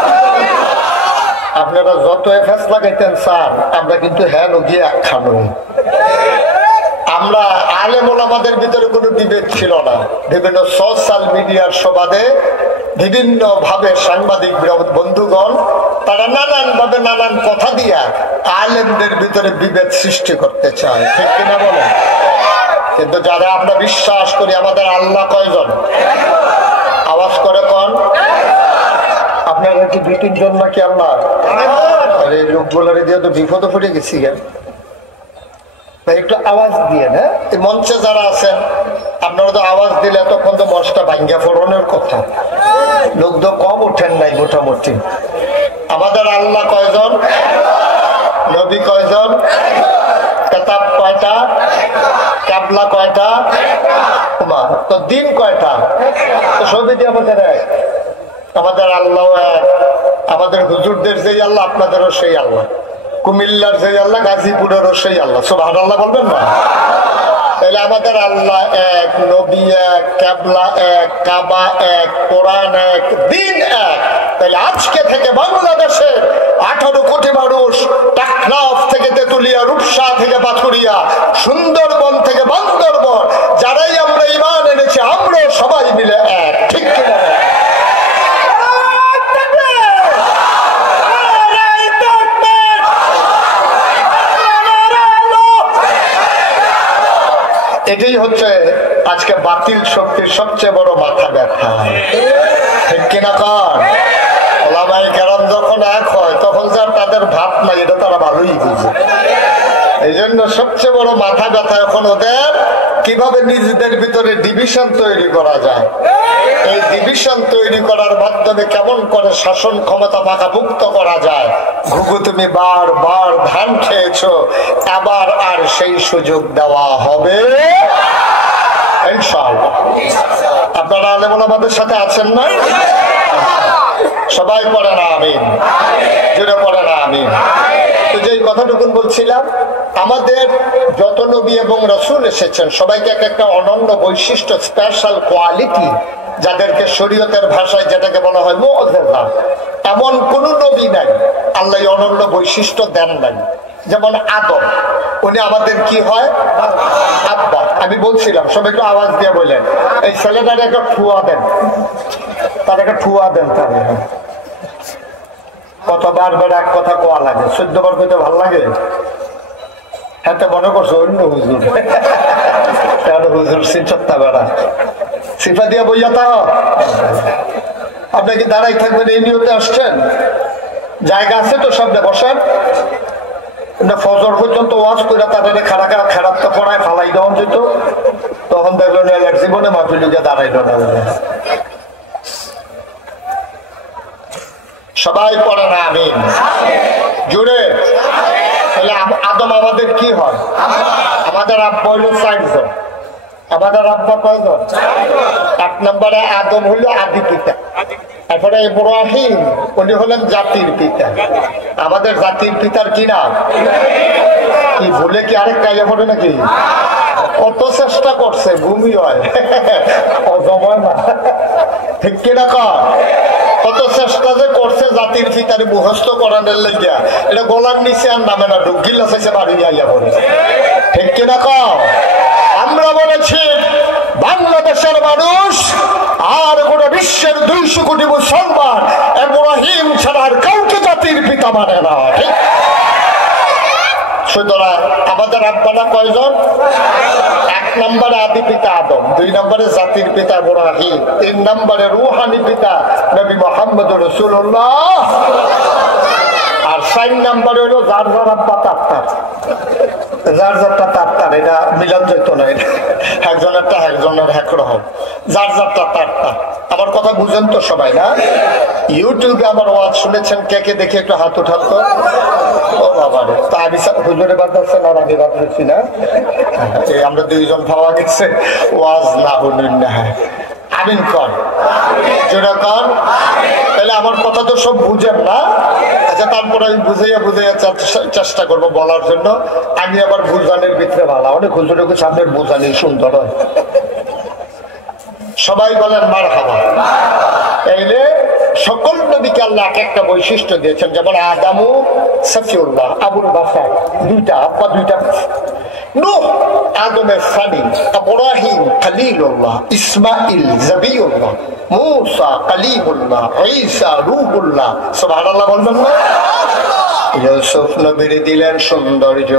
আপনারা যত এফএস লাগাইতেন স্যার, আমরা কিন্তু হ্যাঁ নগিয়ে একখান নই। আমরা আলেম ওলামাদের ভিতরে কোনো বিভেদ ছিল না। বিভিন্ন সোশ্যাল মিডিয়ার সুবাদে বিভিন্ন ভাবে সাংবাদিক বন্ধুগণ তারা নানান ভাবে নানান কথা দিয়া আলেমদের ভিতরে বিভেদ সৃষ্টি করতে চায়, ঠিক কিনা বলেন? কিন্তু যারা আমরা বিশ্বাস করি আমাদের আল্লাহ কয়জন? আওয়াজ করে কোন? আপনারা কি 2-3 জন নাকি আল্লাহ? আরে লোকগুলারে দিয়ে তো বিপদে পড়ে গেছি। একটু আওয়াজ দিয়ে না, এই মঞ্চে যারা আছেন আপনারা তো আওয়াজ দিলে তখন তো মঞ্চটা ভাঙ্গা ফোড়নের কথা। লোক তো কম উঠেন নাই মোটামুটি। আমাদের আল্লাহ কয়জন? নবী কয়জন? কিতাব কয়টা? কিবলা কয়টা? তো দিন কয়টা? তো সবই দিয়ে আমাদের এক। আমাদের আল্লাহ এক। আমাদের হুজুরদের যেই আল্লাহ আপনাদেরও সেই আল্লাহ, কুমিল্লার যে আল্লাহ গাজীপুরেরও সেই আল্লাহ। সুবহানাল্লাহ বলবেন না? তাহলে আমাদের আল্লাহ এক, নবী এক, কিবলা এক, কাবা এক, কোরআন এক, দিন এক। তাহলে আজকে থেকে বাংলাদেশের 18 কোটি মানুষ, টেকনাফ থেকে তেতুলিয়া, রূপসা থেকে পাথুরিয়া, সুন্দরবন থেকে বান্দরবন, যারাই আমরা ঈমান এনেছি আমরা সবাই মিলে এক, ঠিক কিনা? এটাই হচ্ছে আজকে বাতিল শক্তির সবচেয়ে বড় মাথা ব্যথা, ঠিক কিনা? কর ওলামায়ে কেরাম যখন এক হয় তখন যার তাদের ভাত নাই এটা তারা ভালোই বুঝে। এই জন্য সবচেয়ে বড় মাথা ব্যথা এখন ওদের কিভাবে নিজেদের ভিতরে ডিভিশন তৈরি করা যায়। এই ডিভিশন তৈরি করার মাধ্যমে কেমন করে শাসন ক্ষমতা পাকাভুক্ত করা যায়। ঘুঘু তুমি বারবার ধান খেয়েছো, এবার আর সেই সুযোগ দেওয়া হবে ইনশাআল্লাহ। আপনারা আলেম ওলামাদের সাথে আছেন না? সবাই পড়ে না আমিন, জোরে পড়ে না আমিন। তো যেই কথাটুকু বলছিলাম, আমাদের যত নবী এবং রাসূল এসেছেন সবাইকে এক একটা অনন্য বৈশিষ্ট্য, স্পেশাল কোয়ালিটি, যাদেরকে শরীয়তের ভাষায় যেটাকে বলা হয় মুআজিজা, এমন কোন নবী নাই আল্লাহ অনন্য বৈশিষ্ট্য দেন নাই। যেমন আদম, উনি আমাদের কি হয়? আব্বা। আমি বলছিলাম সবাই একটু আওয়াজ দিয়ে বললেন, এই ছেলেটার একটা ঠুয়া দেন, তার একটা ঠুয়া দেন। তার কতবার বেড়ে এক কথা কোয়া লাগে, 14 বার কইতে ভাল লাগে। হ্যাঁ, মনে করছো অন্য হুজুর, হুজুর সিনচত্তা বেড়া সিফা দিয়া বইয়া তা আপনাকে দাঁড়াই থাকবেন এই নিয়তে আসছেন? জায়গা আছে তো সামনে বসেন। ফজর পর্যন্ত ওয়াজ করে তাদের খারাপ তো পড়ায় ফালাই দেওয়া যেত, তখন দেখলো জীবনে মাফিল দাঁড়াইল না। সবাই পড়ে না আমিন, জুড়ে। তাহলে আদম আমাদের কি হয়? আমাদের আব্বা হইল 4 জন। আমাদের আব্বা কয়জন? 1 নম্বরে আদম হইল আদি পিতা, তারপরে ইব্রাহিম উনি হলেন জাতির পিতা। আমাদের জাতির পিতার কি নাম? কি ভুলে কি আরেক কাজে পড়ে নাকি? কত চেষ্টা করছে, ভূমি হয় অজময় না, ঠিক কিনা কর? কত চেষ্টা যে করছে জাতির পিতার মুখস্থ করানোর লেগিয়া, এটা গোলার নিচে আর নামে না, ডুগিল্লা চাইছে বাড়ি আইয়া পড়ে, ঠিক কিনা কর? আমরা বলেছি বাংলাদেশের মানুষ আর গোটা বিশ্বের 200 কোটি মুসলমান ইব্রাহিম ছাড়া আর কাউকে জাতির পিতা মানে না, ঠিক? সুতরাং আমাদের আব্বারা কয়জন? 1 নম্বরে আদি পিতা আদম, 2 নম্বরে জাতির পিতা ইব্রাহিম, 3 নম্বরে রূহানি পিতা নবী মুহাম্মদুর রাসূলুল্লাহ, আর 4 নম্বরে হলো যার যার আব্বা তার যার যারটা তার। এটা মিলান যেত না, একজনেরটা একজনের একরকম, যার যারটা তার। আমার কথা বুঝেন তো সবাই না? ইউটিউবে আমার ওয়াজ শুনেছেন কে কে দেখে একটু হাত উঠাত। ও বাবা রে, তা আমি হুজুরে বাদ দিচ্ছেন আর আগে বাদ দিচ্ছি না? আমরা 2 জন পাওয়া গেছে ওয়াজ না শুনুন না। আমিন কর, জোরে কর। তাহলে আমার কথা তো সব বুঝেন না? আচ্ছা, তারপরে আমি বুঝাইয়া চেষ্টা করবো বলার জন্য। আমি আবার বুঝানের ভিতরে ভালো, অনেক হুজুরে সামনের বুঝানি সুন্দর হয়। সবাই বলেন মারহাবা। তাইলে সকল নবীকে আল্লাহ এক একটা বৈশিষ্ট্য দিয়েছেন। যেমন আদামু সফিউল্লাহ, আবুল বাসার 2টা আব্বা, 2টা। নূহ আদমের সানি, ইব্রাহিম খলিলুল্লাহ, ইসমাইল জবিউল্লাহ, মূসা কালিমুল্লাহ, ঈসা রূহুল্লাহ। সুবহানাল্লাহ বলবেন না? ইউসুফ নবীর দিলেন সৌন্দর্য,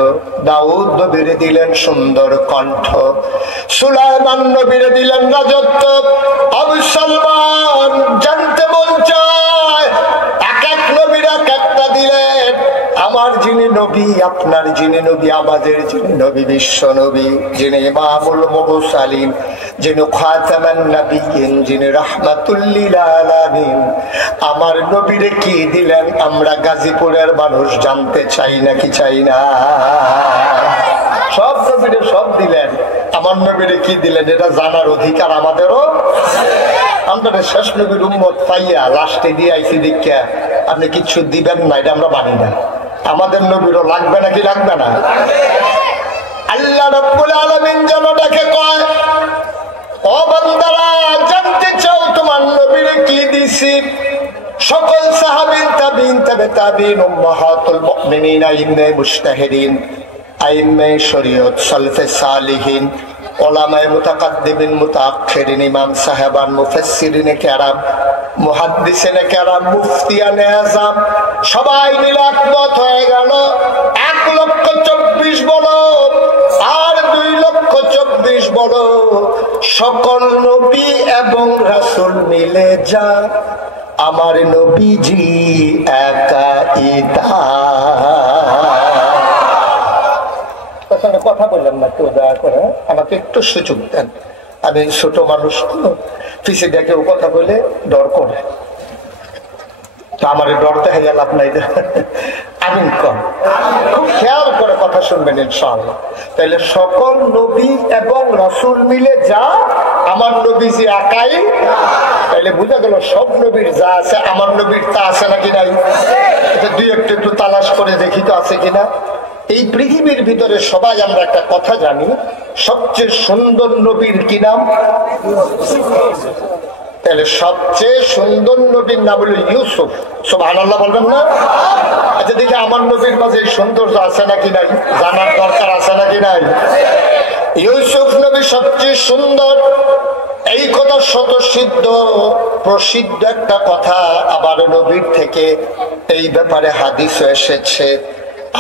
দাউদ নবীর দিলেন সুন্দর কণ্ঠ, সুলাইমান নবীর দিলেন রাজত্ব। আবু সালমান জানতে মন চায়, এক এক নবীর এক একটা দিলেন। আমার যিনি নবী, আপনার যিনি নবী, আমাদের যিনি নবী, বিশ্ব নবী, যিনি ইমামুল মুরসালিন, যিনি খাতামান নবিয়্যিন, যিনি রাহমাতুল লিল আলামিন, আমার নবীরে কি দিলেন আমরা গাজীপুরের মানুষ জানতে চাই নাকি চাই না? সব নবীরে সব দিলেন, আমার নবীরে কি দিলেন এটা জানার অধিকার আমাদেরও। আমরা শেষ নবীর উম্মত পাইয়া লাস্টে দিয়ে আইসি দীক্ষা আপনি কিছু দিবেন না, এটা আমরা মানি না। আমাদের নবীরও লাগবে নাকি লাগবে না? আল্লাহ রাব্বুল আলামিন যেন ডাকে কয়, ও বান্দারা জানতে চাও তোমার নবীরে কি দিছি? সকল সাহাবীন, তাবিঈন, তাবে তাবিঈন, উম্মাহাতুল মুমিনিন, আইম্মে মুজতাহিদিন, আইম্মে শরীয়ত, সালফে সালিহিন, উলামায়ে মুতাকাদ্দিমিন, মুতাআখিরিন, ইমাম সাহেবান, মুফাসসিরিনে কেরাম, মুহাদ্দিসিনে কেরাম, মুফতিয়ানে আযম, সবাই মিলে একমত হয়ে গেল 1,24,000 বলো আর 2,24,000 বলো, সকল নবী এবং রাসূল মিলে যা আমার নবীজি একাই তা। কথা বললেন না কেউ, দয়া করে আমাকে একটু সুযোগ দেন। আমি ছোট মানুষ পিছে দেখে ও কথা বলে ডর করে, তো আমার ডর দেখা গেল আপনার আমিন কর, খুব খেয়াল করে কথা শুনবেন ইনশাআল্লাহ। তাহলে সকল নবী এবং রাসূল মিলে যা, আমার নবীজি একাই, তাহলে বুঝা গেল সব নবীর যা আছে আমার নবীর তা আছে নাকি নাই। এটা দুই একটু তালাশ করে দেখি তো আছে কিনা। এই পৃথিবীর ভিতরে সবাই আমরা একটা কথা জানি, সবচেয়ে সুন্দর নবীর কি নাম? তাহলে সবচেয়ে সুন্দর নবীর নাম হলো ইউসুফ। সুবহানাল্লাহ বলবেন না? আচ্ছা দেখি আমার নবীর মাঝে সৌন্দর্য আছে নাকি নাই, জানার দরকার আছে নাকি নাই। ইউসুফ নবী সবচেয়ে সুন্দর, এই কথা শত সিদ্ধ প্রসিদ্ধ একটা কথা। আবার নবীর থেকে এই ব্যাপারে হাদিসও এসেছে।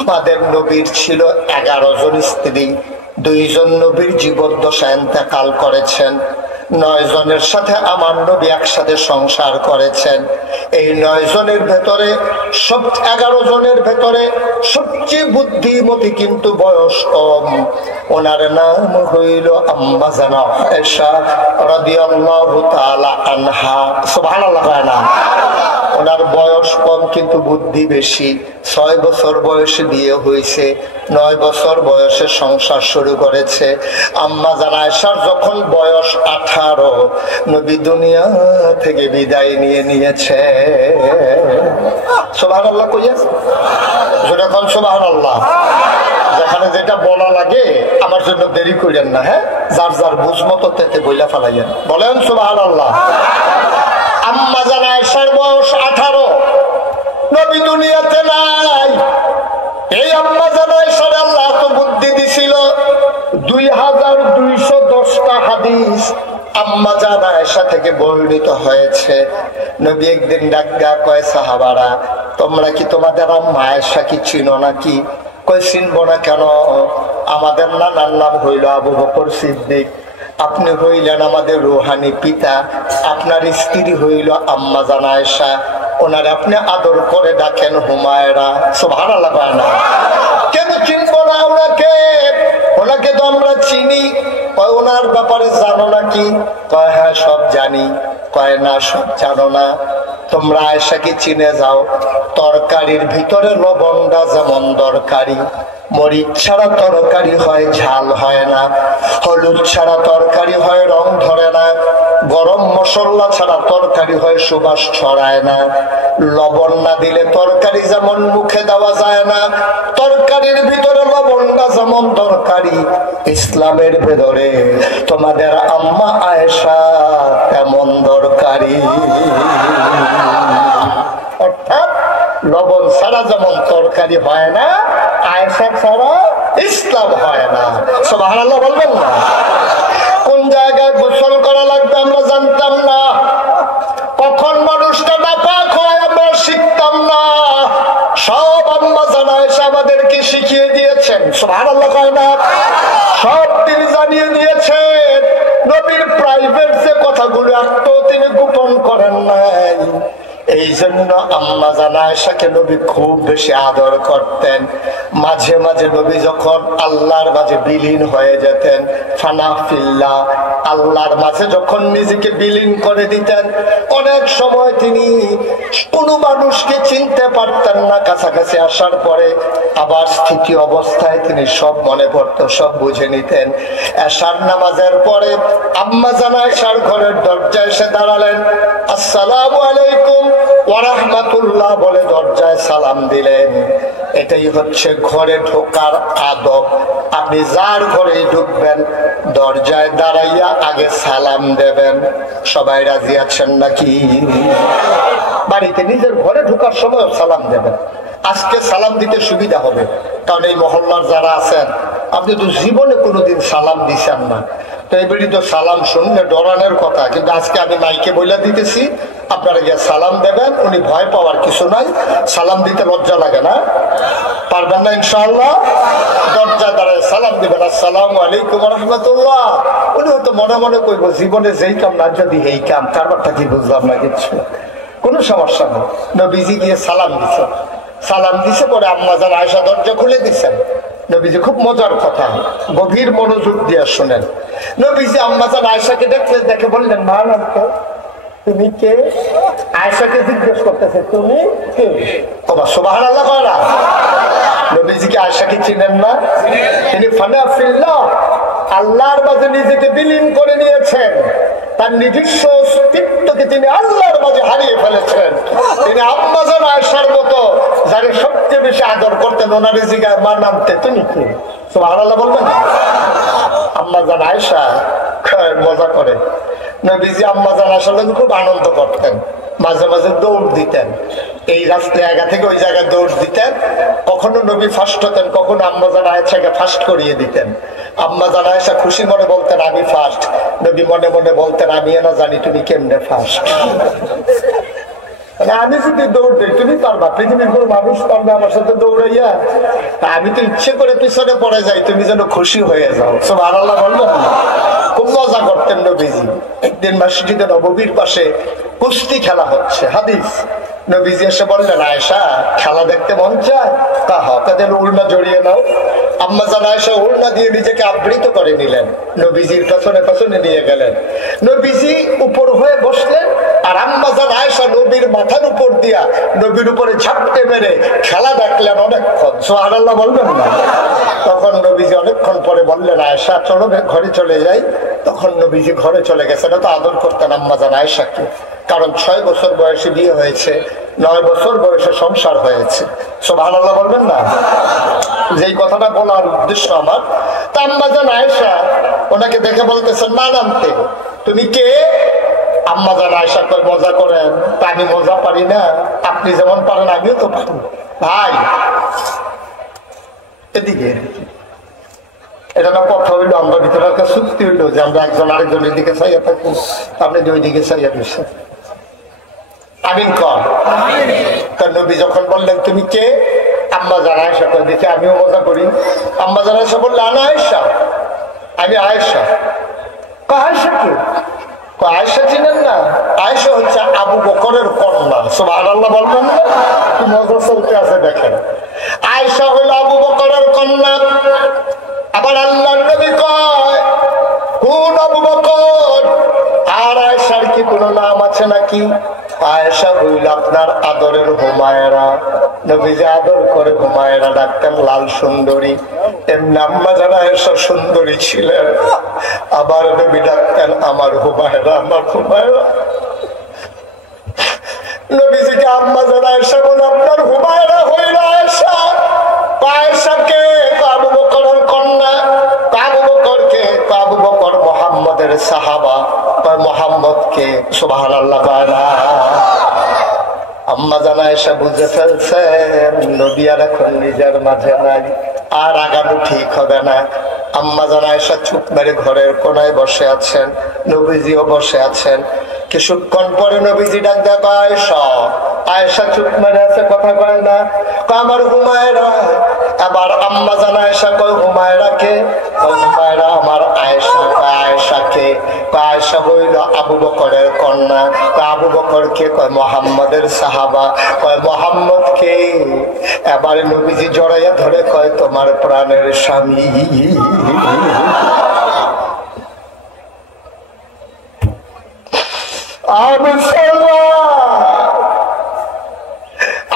আমাদের নবীর ছিল 11 জন স্ত্রী, 2 জন নবীর জীবদ্দশায় ইন্তেকাল করেছেন, 9 জনের সাথে আমার নবী একসাথে সংসার করেছেন। এই 9 জনের ভেতরে 11 জনের ভেতরে সবচেয়ে বুদ্ধিমতী কিন্তু বয়স কম, ওনার নাম হইল আম্মা জানা আয়েশা রাদিয়াল্লাহু তাআলা আনহা। সুবহানাল্লাহ। ওনার বয়স কম কিন্তু বুদ্ধি বেশি। 6 বছর বয়সে বিয়ে হয়েছে, 9 বছর বয়সে সংসার শুরু করেছে। আম্মা জানা আয়েশার যখন বয়স 18, নবী দুনিয়া থেকে বিদায় নিয়ে নিয়েছে। সুবহানাল্লাহ কইয়া যখন সুবহানাল্লাহ, যেখানে যেটা বলা লাগে আমার জন্য দেরি করেন না, হ্যাঁ, যার যার বুঝ মতো তেতে বইলা ফেলাইয়েন, বলেন সুবহানাল্লাহ। আম্মা জানা আয়েশার বয়স 18, নবী দুনিয়াতে নাই। এই আম্মা জানা আয়েশার আল্লাহ তো বুদ্ধি দিছিল, 2210টা হাদিস আম্মা জানা আয়েশা থেকে বর্ণিত হয়েছে। নবী একদিন ডাকা কয়, সাহাবারা তোমরা কি তোমাদের আম্মা আয়েশা কি চিনো নাকি? কই চিনবো না কেন, আমাদের নানার নাম হইল আবু বকর সিদ্দিক, আপনি হইলেন আমাদের রুহানি পিতা, আপনার স্ত্রী হইল আম্মা জানা আয়েশা, ওনার আপনি আদর করে ডাকেন হুমায়রা। সুবহানাল্লাহ। কেন চিনবো না ওনাকে? ওনাকে তো আমরা চিনি। কয় ওনার ব্যাপারে জানো নাকি? কয় হ্যাঁ সব জানি। কয় না সব জানো না, তোমরা আয়েশাকে চিনে যাও, তরকারির ভিতরে লবণটা যেমন দরকারি, মরিচ ছাড়া তরকারি হয় ঝাল হয় না, হলুদ ছাড়া তরকারি হয় রং ধরে না, গরম মশলা ছাড়া তরকারি হয় সুবাস ছড়ায় না, লবণ না দিলে তরকারি যেমন মুখে দেওয়া যায় না, তরকারির ভিতরে লবণটা যেমন দরকারি, ইসলামের ভেতরে তোমাদের আম্মা আয়েশা তেমন দরকারি। অর্থাৎ লবণ ছাড়া যেমন তরকারি হয় না, আয়েশা ছাড়া ইসলাম হয় না। সুবহানাল্লাহ বলবেন না? কোন জায়গায় গোসল করা লাগবে আমরা জানতাম না, কখন মানুষটা নাপাক হয় আমরা শিখতাম না, সব আম্মা জানা আয়েশা আমাদেরকে শিখিয়ে দিয়েছেন। সুবহানাল্লাহ কয় না? সব তিনি জানিয়ে দিয়েছেন। নবীর প্রাইভেট যে কথাগুলো একটু তিনি গোপন করেন নাই। এই জন্য আম্মা জানা আয়েশাকে নবী খুব বেশি আদর করতেন। মাঝে মাঝে নবী যখন আল্লাহর মাঝে বিলীন হয়ে যেতেন, ফানা ফিল্লাহ, আল্লাহর মাঝে যখন নিজেকে বিলীন করে দিতেন, অনেক সময় তিনি কোনো মানুষকে চিনতে পারতেন না। কাছাকাছি আসার পরে আবার স্থিতি অবস্থায় তিনি সব মনে পড়তো, সব বুঝে নিতেন। এশার নামাজের পরে আম্মা জানা আয়েশার ঘরের দরজায় এসে দাঁড়ালেন, আসসালামু আলাইকুম ওয়া রাহমাতুল্লাহ বলে দরজায় সালাম দিলেন। এটাই হচ্ছে ঘরে ঢোকার আদব। আপনি যার ঘরে ঢুকবেন দরজায় দাঁড়াইয়া আগে সালাম দেবেন। সবাই রাজি আছেন নাকি? বাড়িতে নিজের ঘরে ঢোকার সময় সালাম দেবেন। আজকে সালাম দিতে সুবিধা হবে, কারণ এই মহল্লার যারা আছেন আপনি তো জীবনে কোনোদিন সালাম দিছেন না, তো এবারই তো সালাম শুনলে ডরানোর কথা, কিন্তু আজকে আমি মাইকে বলে দিতেছি আপনারা গিয়ে সালাম দেবেন। উনি ভয় পাওয়ার কিছু নাই, সালাম দিতে লজ্জা লাগে না, পারবেন না ইনশাআল্লাহ? দরজা দাঁড়ায় সালাম দিবেন, আসসালামু আলাইকুম ওয়া রাহমাতুল্লাহ। উনি হয়তো মনে মনে কইব জীবনে যেই কাম না যদি এই কাম, কারবারটা কি বুঝলাম না কিচ্ছু, কোনো সমস্যা নেই। নবীজি গিয়ে সালাম দিচ্ছেন, সালাম দিছে পরে আম্মা জান আয়েশা দরজা খুলে দিচ্ছেন। নবীজি খুব মজার কথা, গভীর মনোযোগ দিয়ে শুনেন। নবীজি আম্মাজান আয়েশাকে দেখে বললেন, মা নাম কে? তুমি কে? আয়েশাকে জিজ্ঞেস করতেছে, তুমি কে? সুবহানাল্লাহ করা। নবীজিকে আয়েশাকে চিনেন না? তিনি ফানা ফিল্লাহ, আল্লাহর মাঝে নিজেকে বিলীন করে নিয়েছেন। তার নিজস্ব অস্তিত্বকে তিনি আল্লাহর মাঝে হারিয়ে ফেলেছেন। তিনি আম্মাজান আয়েশার মতো যারা সবচেয়ে বেশি আদর করতেন, ওনার জিগায় মা নামতে তুমি কি? সুবহানাল্লাহ বলবেন না? আম্মাজান আয়েশা মজা করে। নবীজি আম্মাজান আয়েশার জন্য খুব আনন্দ করতেন, মাঝে মাঝে দৌড় দিতেন, এই রাস্তায় জায়গা থেকে ওই জায়গায় দৌড় দিতেন। কখনো নবী ফার্স্ট হতেন, কখনো আম্মাজান আয়েশাকে ফার্স্ট করিয়ে দিতেন। আম্মাজান আয়েশা খুশি মনে বলতেন আমি ফার্স্ট, নবী মনে মনে বলতেন আমি না জানি তুমি কেমনে ফার্স্ট। আমি যদি দৌড় দিই তুমি পারবা, পৃথিবীর কোন মানুষ পারবে আমার সাথে দৌড়াইয়া? আমি তো ইচ্ছে করে পিছনে পড়ে যাই, তুমি যেন খুশি হয়ে যাও। সুবহানাল্লাহ বলবেন। খুব মজা করতেন নবীজি। একদিন মসজিদে নববীর পাশে কুস্তি খেলা হচ্ছে, হাদিস। নবীজি এসে বললেন, আয়েশা খেলা দেখতে মন চায়? তাদের উড়না জড়িয়ে নাও। আম্মাজান আয়েশা উড়না দিয়ে নিজেকে আবৃত করে নিলেন, নবীজির পেছনে পেছনে নিয়ে গেলেন। নবীজি উপর হয়ে বসলেন, আর আম্মাজান আয়েশা নবীর মাথার উপর দিয়া নবীর উপরে ঝাপটে মেরে খেলা দেখলেন অনেকক্ষণ। সুবহানাল্লাহ বলবেন না? তখন নবীজি অনেকক্ষণ পরে বললেন, আয়েশা চলো ঘরে চলে যাই। তখন নবীজি ঘরে চলে গেছেন। তো আদর করতেন আম্মাজান আয়েশাকে, কারণ 6 বছর বয়সে বিয়ে হয়েছে, 9 বছর বয়সে সংসার হয়েছে। সুবহানাল্লাহ বলবেন না? যেই কথাটা বলার উদ্দেশ্য আমার, তা আম্মাজান আয়েশা ওনাকে দেখে বলতেছেন, মা নামতে তুমি কে? আম্মাজান আয়েশা কই মজা করেন? তা আমি মজা পারি না, আপনি যেমন পারেন আমিও তো পারি। ভাই এদিকে, এটা না কথা হইলো, আমরা ভিতরে একটা চুক্তি হইলো যে আমরা একজন আরেকজনের দিকে চাইয়া থাকি, আপনি দুই দিকে চাইয়া দিচ্ছেন। আমিন কর। তার নবী যখন বললেন তুমি কে? আম্মাজান আয়েশা কই দেখে আমিও মজা করি। আম্মাজান আয়েশা বললেন, আনা আয়েশা, আমি আয়েশা। আয়েশা কে? আয়েশা চিনেন না? আয়েশা হচ্ছে আবু বকরের কন্যা। সুবহানাল্লাহ বলবেন না? কি মজা চলতে আছে দেখেন। আয়েশা হইল আবু বকরের কন্যা। আবার আল্লাহর নবী কয়, কোন আবু বকর? আর আয়েশার কি কোন নাম আছে নাকি? আয়েশা হইল আপনার আদরের হুমায়রা। নবীজি আদর করে হুমায়রা ডাকতেন, লাল সুন্দরী। এমনি আম্মাজান আয়েশা সুন্দরী ছিলেন। আবার নবী ডাকতেন আমার হুমায়রা, আমার হুমায়রা। নবীজিকে আম্মাজান আয়েশা বলে আপনার হুমায়রা হইল আয়েশা। আয়েশাকে আবু বকরের কন্যা। আবু বকরকে? আবু বকর মুহাম্মদের সাহাবা। মুহাম্মদকে? সুবহানাল্লাহ কয় না? আম্মাজান আয়েশা বুঝে ফেলছেন নবী আর এখন নিজের মাঝে নাই, আর আগানো ঠিক হবে না। আম্মাজান আয়েশা চুপ মেরে ঘরের কোনায় বসে আছেন, নবীজিও বসে আছেন। কিছুক্ষণ পরে নবীজি ডাক দেয়, আয়েশা। আয়েশা চুপ মেরে আছে, কথা কয় না। আমার হুমায়রা। আবার আম্মাজান আয়েশা কয় হুমায়রা কে? হুমায়রা আমার আয়েশা। আয়েশা কে? আয়েশা হইল আবু বকরের কন্যা। আবু বকর কে? কয় মুহাম্মদের সাহাবা। কয় মুহাম্মদ কে? এবার নবীজি জড়াইয়া ধরে কয় তোমার প্রাণের স্বামী।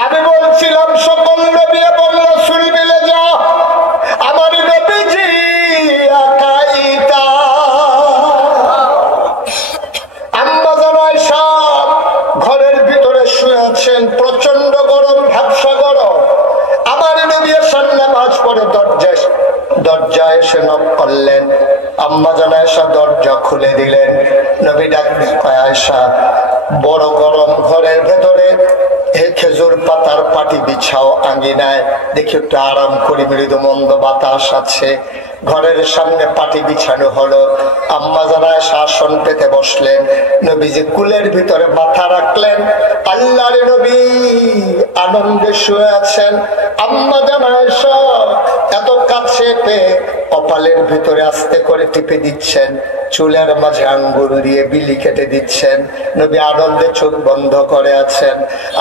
আমি বলছিলাম সকল নবী এবং রাসূল মিলে যা, আমার নবীজি একাইতা। আম্মাজান আয়েশা ঘরের ভিতরে শুয়ে আছেন, প্রচন্ড গরম, ভ্যাপসা গরম। আমার নবী এশার নামাজ পড়ে দরজায় এসে নক করলেন। আম্মাজান আয়েশা দরজা খুলে দিলেন। নবী ডাকলেন, আয়েশা বড় গরম ঘরের ভেতরে, খেজুর পাতার পাটি বিছাও আঙ্গিনায়, দেখি একটু আরাম করি, মৃদু মন্দ বাতাস আছে। ঘরের সামনে পাটি বিছানো হলো। আম্মাজান আয়েশা আসন পেতে বসলেন। নবীজি কুলের ভিতরে মাথা রাখলেন। আল্লাহর নবী আনন্দে শুয়ে আছেন। আম্মাজান আয়েশা এত কাছে পেয়ে কপালের ভিতরে আস্তে করে টিপে দিচ্ছেন, চুলের মাঝে আঙ্গুর দিয়ে বিলি কেটে দিচ্ছেন, নবী আনন্দে চোখ বন্ধ করে আছেন।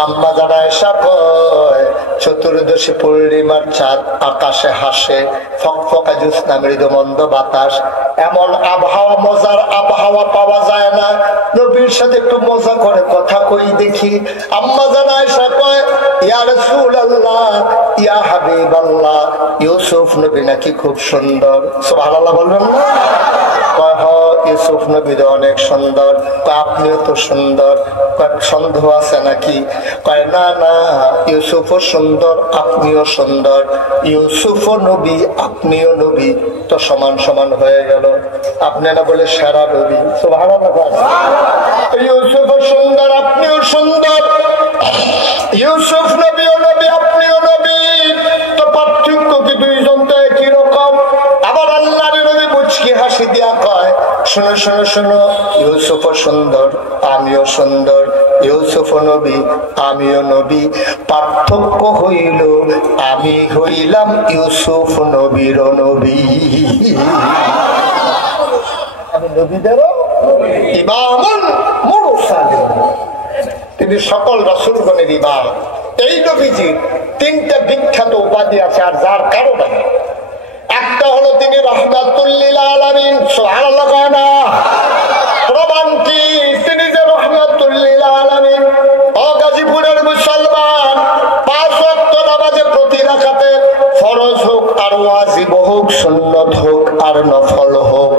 আম্মা জানা এসা কয় চতুর্দশী পূর্ণিমার চাঁদ আকাশে হাসে, ফকফকা জ্যোৎস্না মৃদু মন্দ বাতাস, এমন আবহাওয়া মজার আবহাওয়া পাওয়া যায় না। নবীর সাথে একটু মজা করে কথা কই দেখি। আম্মা জানা এসা কয় ইয়া রাসূলুল্লাহ ইয়া হাবিবাল্লাহ, ইউসুফ নবী নাকি খুব সুন্দর। সুবহানাল্লাহ বলবেন না? কয় হ ইউসুফ নবী অনেক সুন্দর। আপনিও তো সুন্দর। সন্দেহ আছে নাকি? কয় না না, ইউসুফও সুন্দর আপনিও সুন্দর, ইউসুফও নবী আপনিও নবী, তো সমান সমান হয়ে গেল। আপনি না বলে সেরা নবী। ইউসুফও সুন্দর আপনিও সুন্দর, ইউসুফ নবীও নবী আপনিও নবী, তো পার্থক্য কি দুইজন তো একই রকম? আবার আল্লাহর নবী মুচকি হাসি দিয়া কয় শোনো শোনো শোনো, ইউসুফও সুন্দর আমিও সুন্দর, ইউসুফ নবী আমিও নবী, পার্থক্য হইল আমি হইলাম ইউসুফ নবীর নবী। আমি নবীদেরও ইমামুল মুরসালিন, তিনি সকল রাসূলগণের ইমাম। এই নবীজির তিনটা বিখ্যাত উপাধি আছে, আর যার কারো নাই। একটা হলো তিনি রাহমাতুল লিল আলামিন। সুবহানাল্লাহ। প্রমাণ কি তিনি যে রাহমাতুল লিল আলামিন? ও গাজীপুরের মুসলমান, 5 ওয়াক্ত নামাজে প্রতি রাকাতে, ফরজ হোক আর ওয়াজিব হোক, সুন্নত হোক আর নফল হোক,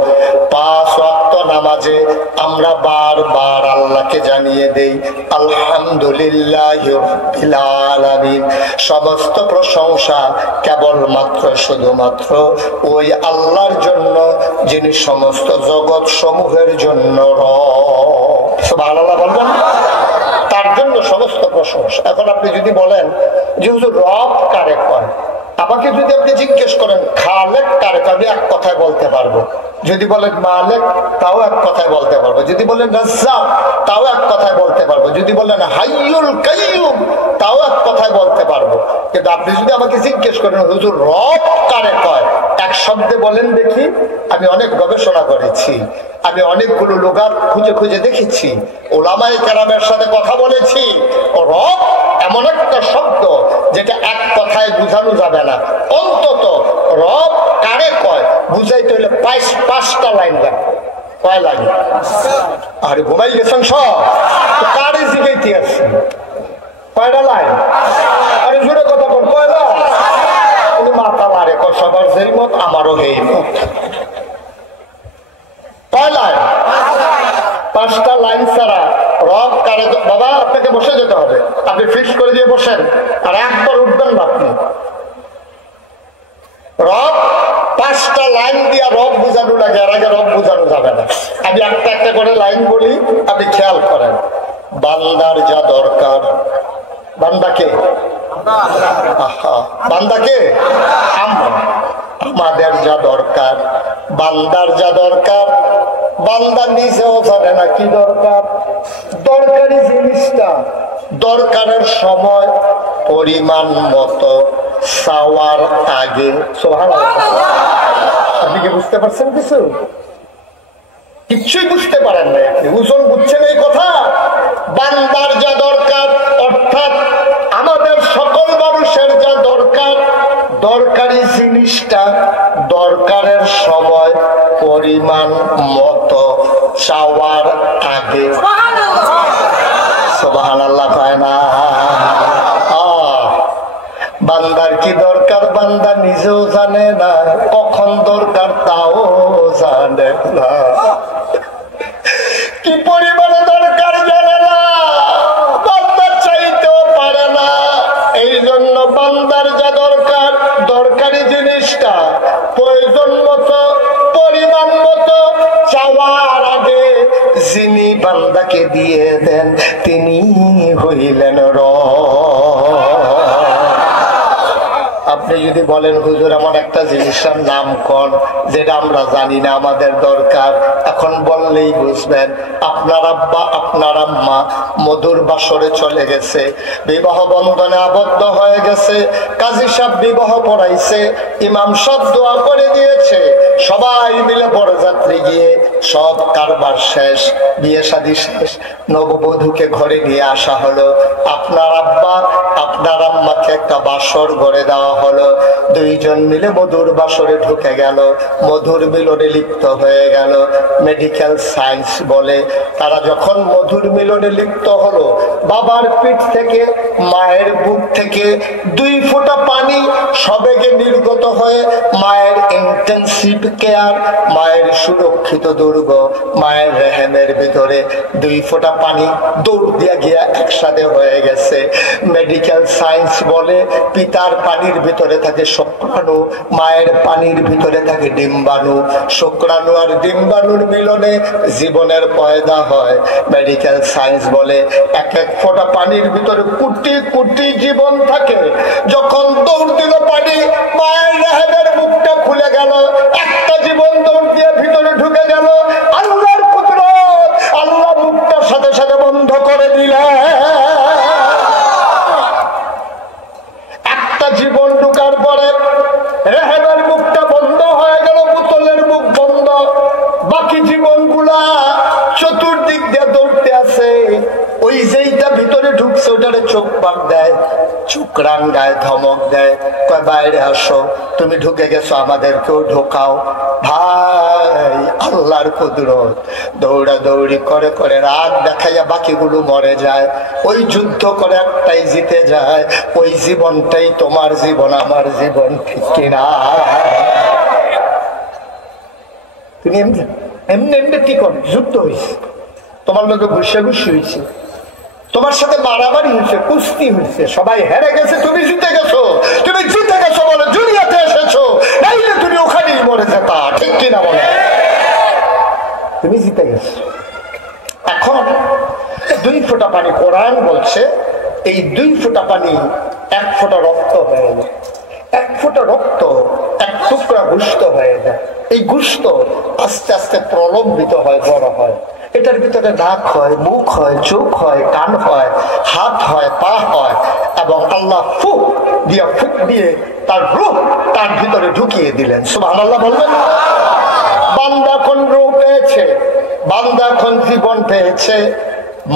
5 ওয়াক্ত নামাজে আমরা বারবার আল্লাহকে জানিয়ে দেই আলহামদুলিল্লাহি রাব্বিল আলামিন। সমস্ত প্রশংসা কেবলমাত্র শুধুমাত্র ওই আল্লাহর জন্য, যিনি সমস্ত জগৎ সমূহের জন্য রব। সুবহানাল্লাহ বলবেন? তার জন্য সমস্ত প্রশংসা। এখন আপনি যদি বলেন যে হুজুর রব কারে কয়, আমাকে যদি আপনি জিজ্ঞেস করেন খালেক কারে কয়, আমি এক কথায় বলতে পারবো। যদি বলেন মালিক, তাও এক কথায় বলতে পারবো। যদি বলেন রাজ্জাক, তাও এক কথায় বলতে পারবো। যদি বলেন হাইয়ুল কাইয়ুম, তাও এক কথায় বলতে পারবো। কিন্তু আপনি যদি আমাকে জিজ্ঞেস করেন হুজুর রব কারে কয়, এক শব্দে বলেন দেখি। আমি অনেক গবেষণা করেছি, আমি অনেকগুলো লুগাত খুঁজে খুঁজে দেখেছি, ওলামায়ে কেরামের সাথে কথা বলেছি। রব এমন একটা শব্দ যেটা এক কথায় বোঝানো যাবে না। অন্তত রব কারে কয় বুঝাইতে হলে 5টা লাইন লাগবে। কয় লাইন? আরে ঘুমাই গেছেন সব, কারে জিগাইতে আসছেন? কয়টা লাইন? আরে জোরে কথা বল, কয় লাইন? মাথা মারে কয় সবার যেই মত আমারও এই মত। কয় লাইন? 5টা লাইন ছাড়া রব কারে। বাবা আপনাকে বসে যেতে হবে, আপনি ফিক্স করে দিয়ে বসেন, আর একবার উঠবেন না আপনি। রব 5টা লাইন দিয়া রব বুঝানো লাগে, আর আগে রব বুঝানো যাবে না। আমি একটা একটা করে লাইন বলি, আপনি খেয়াল করেন। বান্দার যা দরকার, বান্দাকে বান্দাকে আমাদের যা দরকার, বান্দার যা দরকার বান্দা নিজেও জানে না কি দরকার। দরকারি জিনিসটা দরকারের সময় পরিমাণ মতো চাওয়ার আগে। আপনি কি বুঝতে পারছেন? কিছুই বুঝতে পারেন না। হুজুর বুঝছেন এই কথা? বান্দার যা দরকার, অর্থাৎ আমাদের সকল মানুষের যা দরকার, দরকারি জিনিসটা দরকারের সময় পরিমাণ মতো চাওয়ার আগে। সুবহানাল্লাহ কয় না? বান্দার কি দরকার বান্দা নিজেও জানে না, কখন দরকার তাও জানে না, কি পরিমাণে দরকার জানে না, বান্দা চাইতেও পারে না। এই জন্য বান্দার যা দরকার, দরকারি জিনিসটা প্রয়োজন মতো পরিমাণ মতো চাওয়ার আগে যিনি বান্দাকে দিয়ে দেন তিনি হইলেন রব। আপনি যদি বলেন হুজুর আমার একটা জিনিসের নাম কোন যেটা আমরা জানি না, আমাদের দরকার, এখন বললেই বুঝবেন। আপনার আব্বা আপনার আম্মা মধুর বাসরে চলে গেছে, বিবাহ বন্ধনে আবদ্ধ হয়ে গেছে, কাজী সাহেব বিবাহ পড়াইছে, ইমাম সাহেব দোয়া করে দিয়েছে, সবাই মিলে বরযাত্রী গিয়ে সব কারবার শেষ, বিয়ে শাদী শেষ, নববধূকে ঘরে নিয়ে আসা হলো। আপনার আব্বা আপনার আম্মাকে একটা বাসর ঘরে দেওয়া হলো। দুইজন মিলে মধুর বাসরে ঢুকে গেল, মধুর মিলনে লিপ্ত হয়ে গেল। মেডিকেল সায়েন্স বলে তারা যখন মধুর মিলনে লিপ্ত হলো, বাবার পিঠ থেকে মায়ের বুক থেকে 2 ফোঁটা পানি সবেগে নির্গত হয়ে মায়ের ইন্টেনসিভ কেয়ার, মায়ের সুরক্ষিত দুর্গ, মায়ের রেহেমের ভিতরে 2 ফোঁটা পানি দৌড় দিয়ে গিয়া একসাথে হয়ে গেছে। মেডিকেল সায়েন্স বলে পিতার পানির ভিতরে থাকে শুক্রাণু, মায়ের পানির ভিতরে থাকে ডিম্বাণু। শুক্রাণু আর ডিম্বাণুর মিলনে জীবনের পয়দা হয়। মেডিকেল সায়েন্স বলে এক এক ফোঁটা পানির ভিতরে কোটি কোটি জীবন থাকে। যখন দৌড় দিল পানি, মায়ের রেহেমের মুখটা খুলে গেল, একটা জীবন দৌড় দিয়ে ভিতরে ঢুকে গেল। আল্লাহর কুদরত, আল্লাহ মুখটার সাথে সাথে বন্ধ করে দিলেন। একটা জীবন ঢুকার পরে রেহেমের মুখটা বন্ধ হয়ে গেল, বোতলের মুখ বন্ধ। বাকি জীবনগুলা চতুর্দিক দিয়ে দৌড়তে আছে। ওই যেইটা ভিতরে ঢুকছে ওটারে চোখ পাক দেয়, চোখ রাঙ্গায়, ধমক দেয়, কয় বাইরে আসো, তুমি ঢুকে গেছো, আমাদেরকেও ঢোকাও। ভাই, আল্লাহর কুদরত, দৌড়া দৌড়ি করে করে রাগ দেখাইয়া বাকিগুলো মরে যায়। ওই যুদ্ধ করে একটাই জিতে যায়, ওই জীবনটাই তোমার জীবন, আমার জীবন, ঠিক কিনা? তুমি এমনি এমনি এমনি ঠিক হবে, যুদ্ধ হয়েছে, তোমার লোকে ঘুষে ঘুষি হয়েছে, তোমার সাথে মারামারি হয়েছে, কুস্তি হয়েছে, সবাই হেরে গেছে, তুমি জিতে গেছো। তুমি জিতে গেছো বলে দুনিয়াতে এসেছো, নাইলে তুমি ওখানেই মরে যেতা, ঠিক কিনা বলে? তুমি জিতে গেছো। এখন 2 ফোঁটা পানি, কোরআন বলছে এই 2 ফোঁটা পানি 1 ফোঁটা রক্ত হয়ে যায়। 1 ফোঁটা রক্ত 1 টুকরা গোশত হয়ে যায়। এই গোশত আস্তে আস্তে প্রলম্বিত হয়, বড় হয়। এটার ভিতরে নাক হয়, মুখ হয়, চোখ হয়, কান হয়, হাত হয়, পা হয়, এবং আল্লাহ ফুক দিয়ে তার রূহ তার ভিতরে ঢুকিয়ে দিলেন। সুবহানাল্লাহ বলবেন? বান্দা এখন রূহ পেয়েছে, বান্দা এখন জীবন পেয়েছে।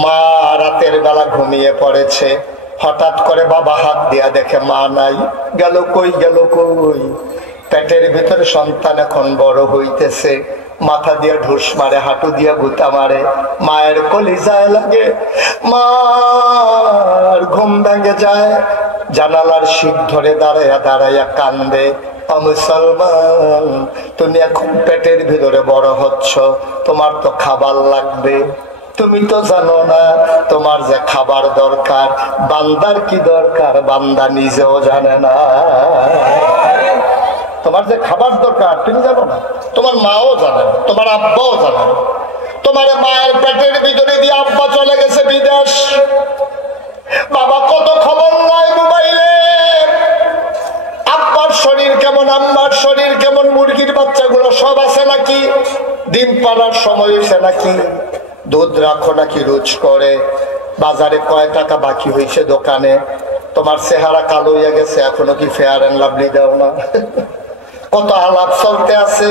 মা রাতের বেলা ঘুমিয়ে পড়েছে, হঠাৎ করে বাবা হাত দিয়া দেখে মা নাই। গেল কই, গেল কই? পেটের ভিতরে সন্তান এখন বড় হইতেছে, মাথা দিয়ে ঢুস মারে, হাঁটু দিয়া গুতা মারে, মায়ের কলিজায় লাগে, মার ঘুম ভেঙে যায়। জানালার শিক ধরে দাঁড়াইয়া দাঁড়াইয়া কান্দে, মুসলমান, তুমি এখন পেটের ভিতরে বড় হচ্ছ, তোমার তো খাবার লাগবে। তুমি তো জানো না তোমার যে খাবার দরকার, বান্দার কি দরকার, বান্দা নিজেও জানে না। তোমার যে খাবার দরকার তুমি জানো না, তোমার মাও জানে না, তোমার আব্বাও জানে না। তোমার মায়ের পেটের ভিতরে দিয়ে আব্বা চলে গেছে বিদেশ, বাবা কত খবর নয় মোবাইলে, আব্বার শরীর কেমন, আম্মার শরীর কেমন, মুরগির বাচ্চাগুলো সব আছে নাকি, ডিম পাড়ার সময় হয়েছে নাকি, দুধ রাখো নাকি রোজ করে, বাজারে কয় টাকা বাকি হয়েছে দোকানে, তোমার চেহারা কালো হয়ে গেছে, এখনো কি ফেয়ার এন্ড লাভলি দাও না। কত আলাপ চলতে আছে,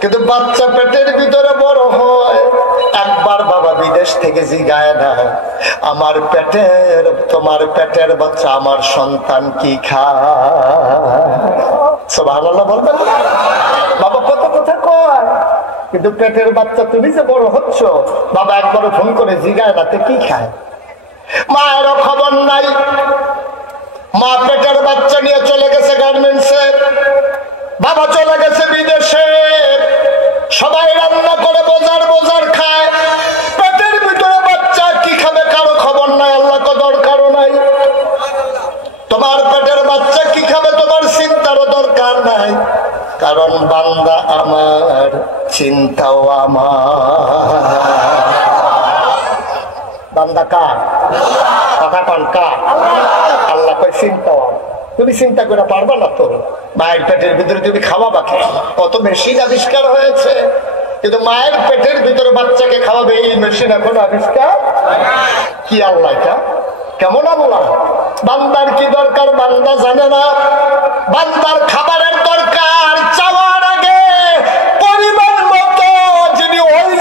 কিন্তু বাচ্চা পেটের ভিতরে বড় হয়। একবার বাবা বিদেশ থেকে জিগায় না, আমার পেটের, তোমার পেটের বাচ্চা, আমার সন্তান কি খায়? সুবহানাল্লাহ বলবেন? বাবা কত কথা কয়, কিন্তু পেটের বাচ্চা তুমি যে বড় হচ্ছ, বাবা একবারও ফোন করে জিগায় না কি খায়। মায়েরও খবর নাই, মা পেটের বাচ্চা নিয়ে চলে গেছে গার্মেন্টসে, বাবা চলে গেছে বিদেশে, সবাই রান্না করে বোঝার বোঝার খায়, পেটের ভিতরে বাচ্চা কি খাবে কারো খবর নাই, আল্লাহ তো দরকারও নাই। তোমার পেটের বাচ্চা কি খাবে তোমার চিন্তারও দরকার নাই, কারণ বান্দা আমার, চিন্তাও আমার। বান্দা কার? কথা কন কার? আল্লাহ কয় চিন্তাও। তুমি চিন্তা করে পারবা না তো, মায়ের পেটের ভিতরে তুমি খাওয়াবা কি? কত মেশিন আবিষ্কার হয়েছে, কিন্তু মায়ের পেটের ভিতরে বাচ্চাকে খাওয়াবে এই মেশিন এখন আবিষ্কার কি? আল্লাহ এটা কেমন আল্লাহ? বান্দার কি দরকার বান্দা জানে না, বান্দার খাবারের দরকার চাওয়ার আগে পরিমাণ মতো যিনি ওই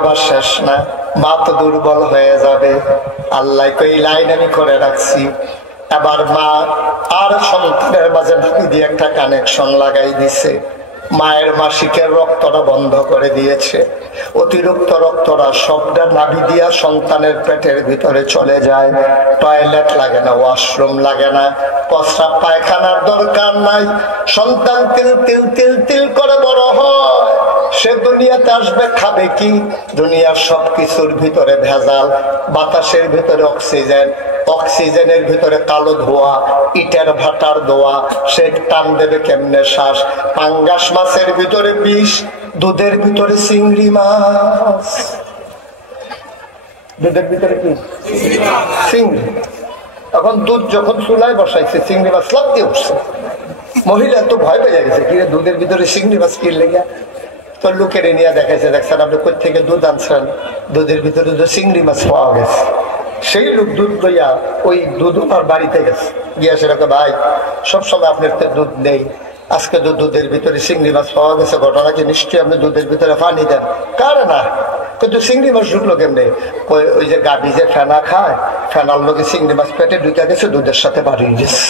বাবা শেষ না, মা তো দুর্বল হয়ে যাবে। আল্লাহ এই লাইন আমি করে রাখছি। এবার মা আর সন্তানের মাঝে নাভি দিয়ে একটা কানেকশন লাগাই দিছে। মায়ের মাসিকের রক্তটা বন্ধ করে দিয়েছে। অতিরিক্ত রক্তটা সবটা নাভি দিয়া সন্তানের পেটের ভিতরে চলে যায়। টয়লেট লাগে না, ওয়াশরুম লাগে না, প্রস্রাব পায়খানার দরকার নাই। সন্তান তিল তিল তিল তিল করে বড় হয়। সে দুনিয়াতে আসবে, খাবে কি? দুনিয়ার সবকিছুর ভিতরে ভেজাল। বাতাসের ভিতরে অক্সিজেন, অক্সিজেনের ভিতরে কালো ধোয়া, ইটের ভাটার ধোয়া। সে টান দেবে কেমনে শ্বাস? পাঙ্গাস মাছের ভিতরে বিষ, দুধের ভিতরে চিংড়ি মাছ। দুধের ভিতরে কি? চিংড়ি। এখন দুধ যখন চুলায় বসাইছে, চিংড়ি মাছ লাভ দিয়ে উঠছে। মহিলা তো ভয় পেয়ে গেছে, কি দুধের ভিতরে চিংড়ি মাছ কি লেগে? তো লোকের নিয়ে দেখাইছে, দেখছেন আপনি কোথা থেকে দুধ আনছেন? দুধের ভিতরে তো চিংড়ি মাছ পাওয়া গেছে। সেই লোক দুধ লইয়া ওই দুধ ওনার বাড়িতে গেছে, গিয়া সেটাকে ভাই সবসময় আপনার তো দুধ নেই, আজকে তো দুধের ভিতরে চিংড়ি মাছ পাওয়া গেছে, ঘটনা কি? নিশ্চয়ই আপনি দুধের ভিতরে পানি দেন। কার না, কিন্তু চিংড়ি মাছ ঢুকলো কেমনে? ওই যে গাভী যে ফেনা খায়, ফেনার লোকে চিংড়ি মাছ পেটে ঢুকে গেছে, দুধের সাথে বাড়িয়ে গেছে।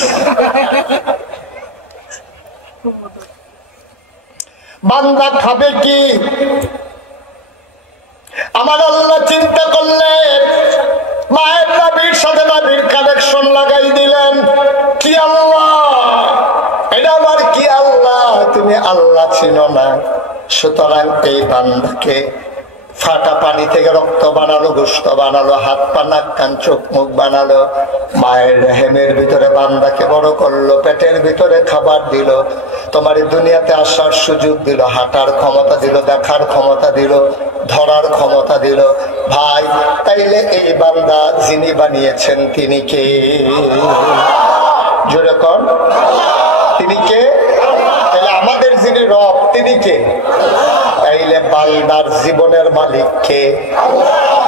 বান্দা খাবে কি? আমার আল্লাহ চিন্তা করলেন, মায়ের নাভির সাথে নাভির কানেকশন লাগাই দিলেন। কি আল্লাহ এটা? আমার কি আল্লাহ? তুমি আল্লাহ চিনো না। সুতরাং এই বান্দাকে ফাটা পানি থেকে রক্ত বানালো, গোশত বানালো, হাত পা নাক কান চোখ মুখ বানালো, মায়ের রেহেমের ভিতরে বান্দাকে বড় করলো, পেটের ভিতরে খাবার দিল, তোমার এই দুনিয়াতে আসার সুযোগ দিল, হাঁটার ক্ষমতা দিল, দেখার ক্ষমতা দিল, ধরার ক্ষমতা দিল। ভাই, তাইলে এই বান্দা যিনি বানিয়েছেন তিনি কে? জোরে কর, তিনি কে? তাহলে আমাদের যিনি রব তিনি কে? তাইলে বান্দার জীবনের মালিক কে?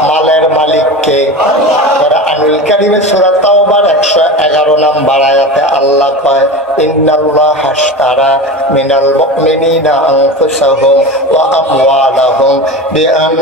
মালের মালিক কে? আনুল কারিমে সূরা তাওবার 111 নম্বর আয়াতে আল্লাহ কয়, ইন্নাল্লাহ হাশতারা মিনাল মুমিনিনা আনফুসাহুম ওয়া আমওয়ালাহুম বিআন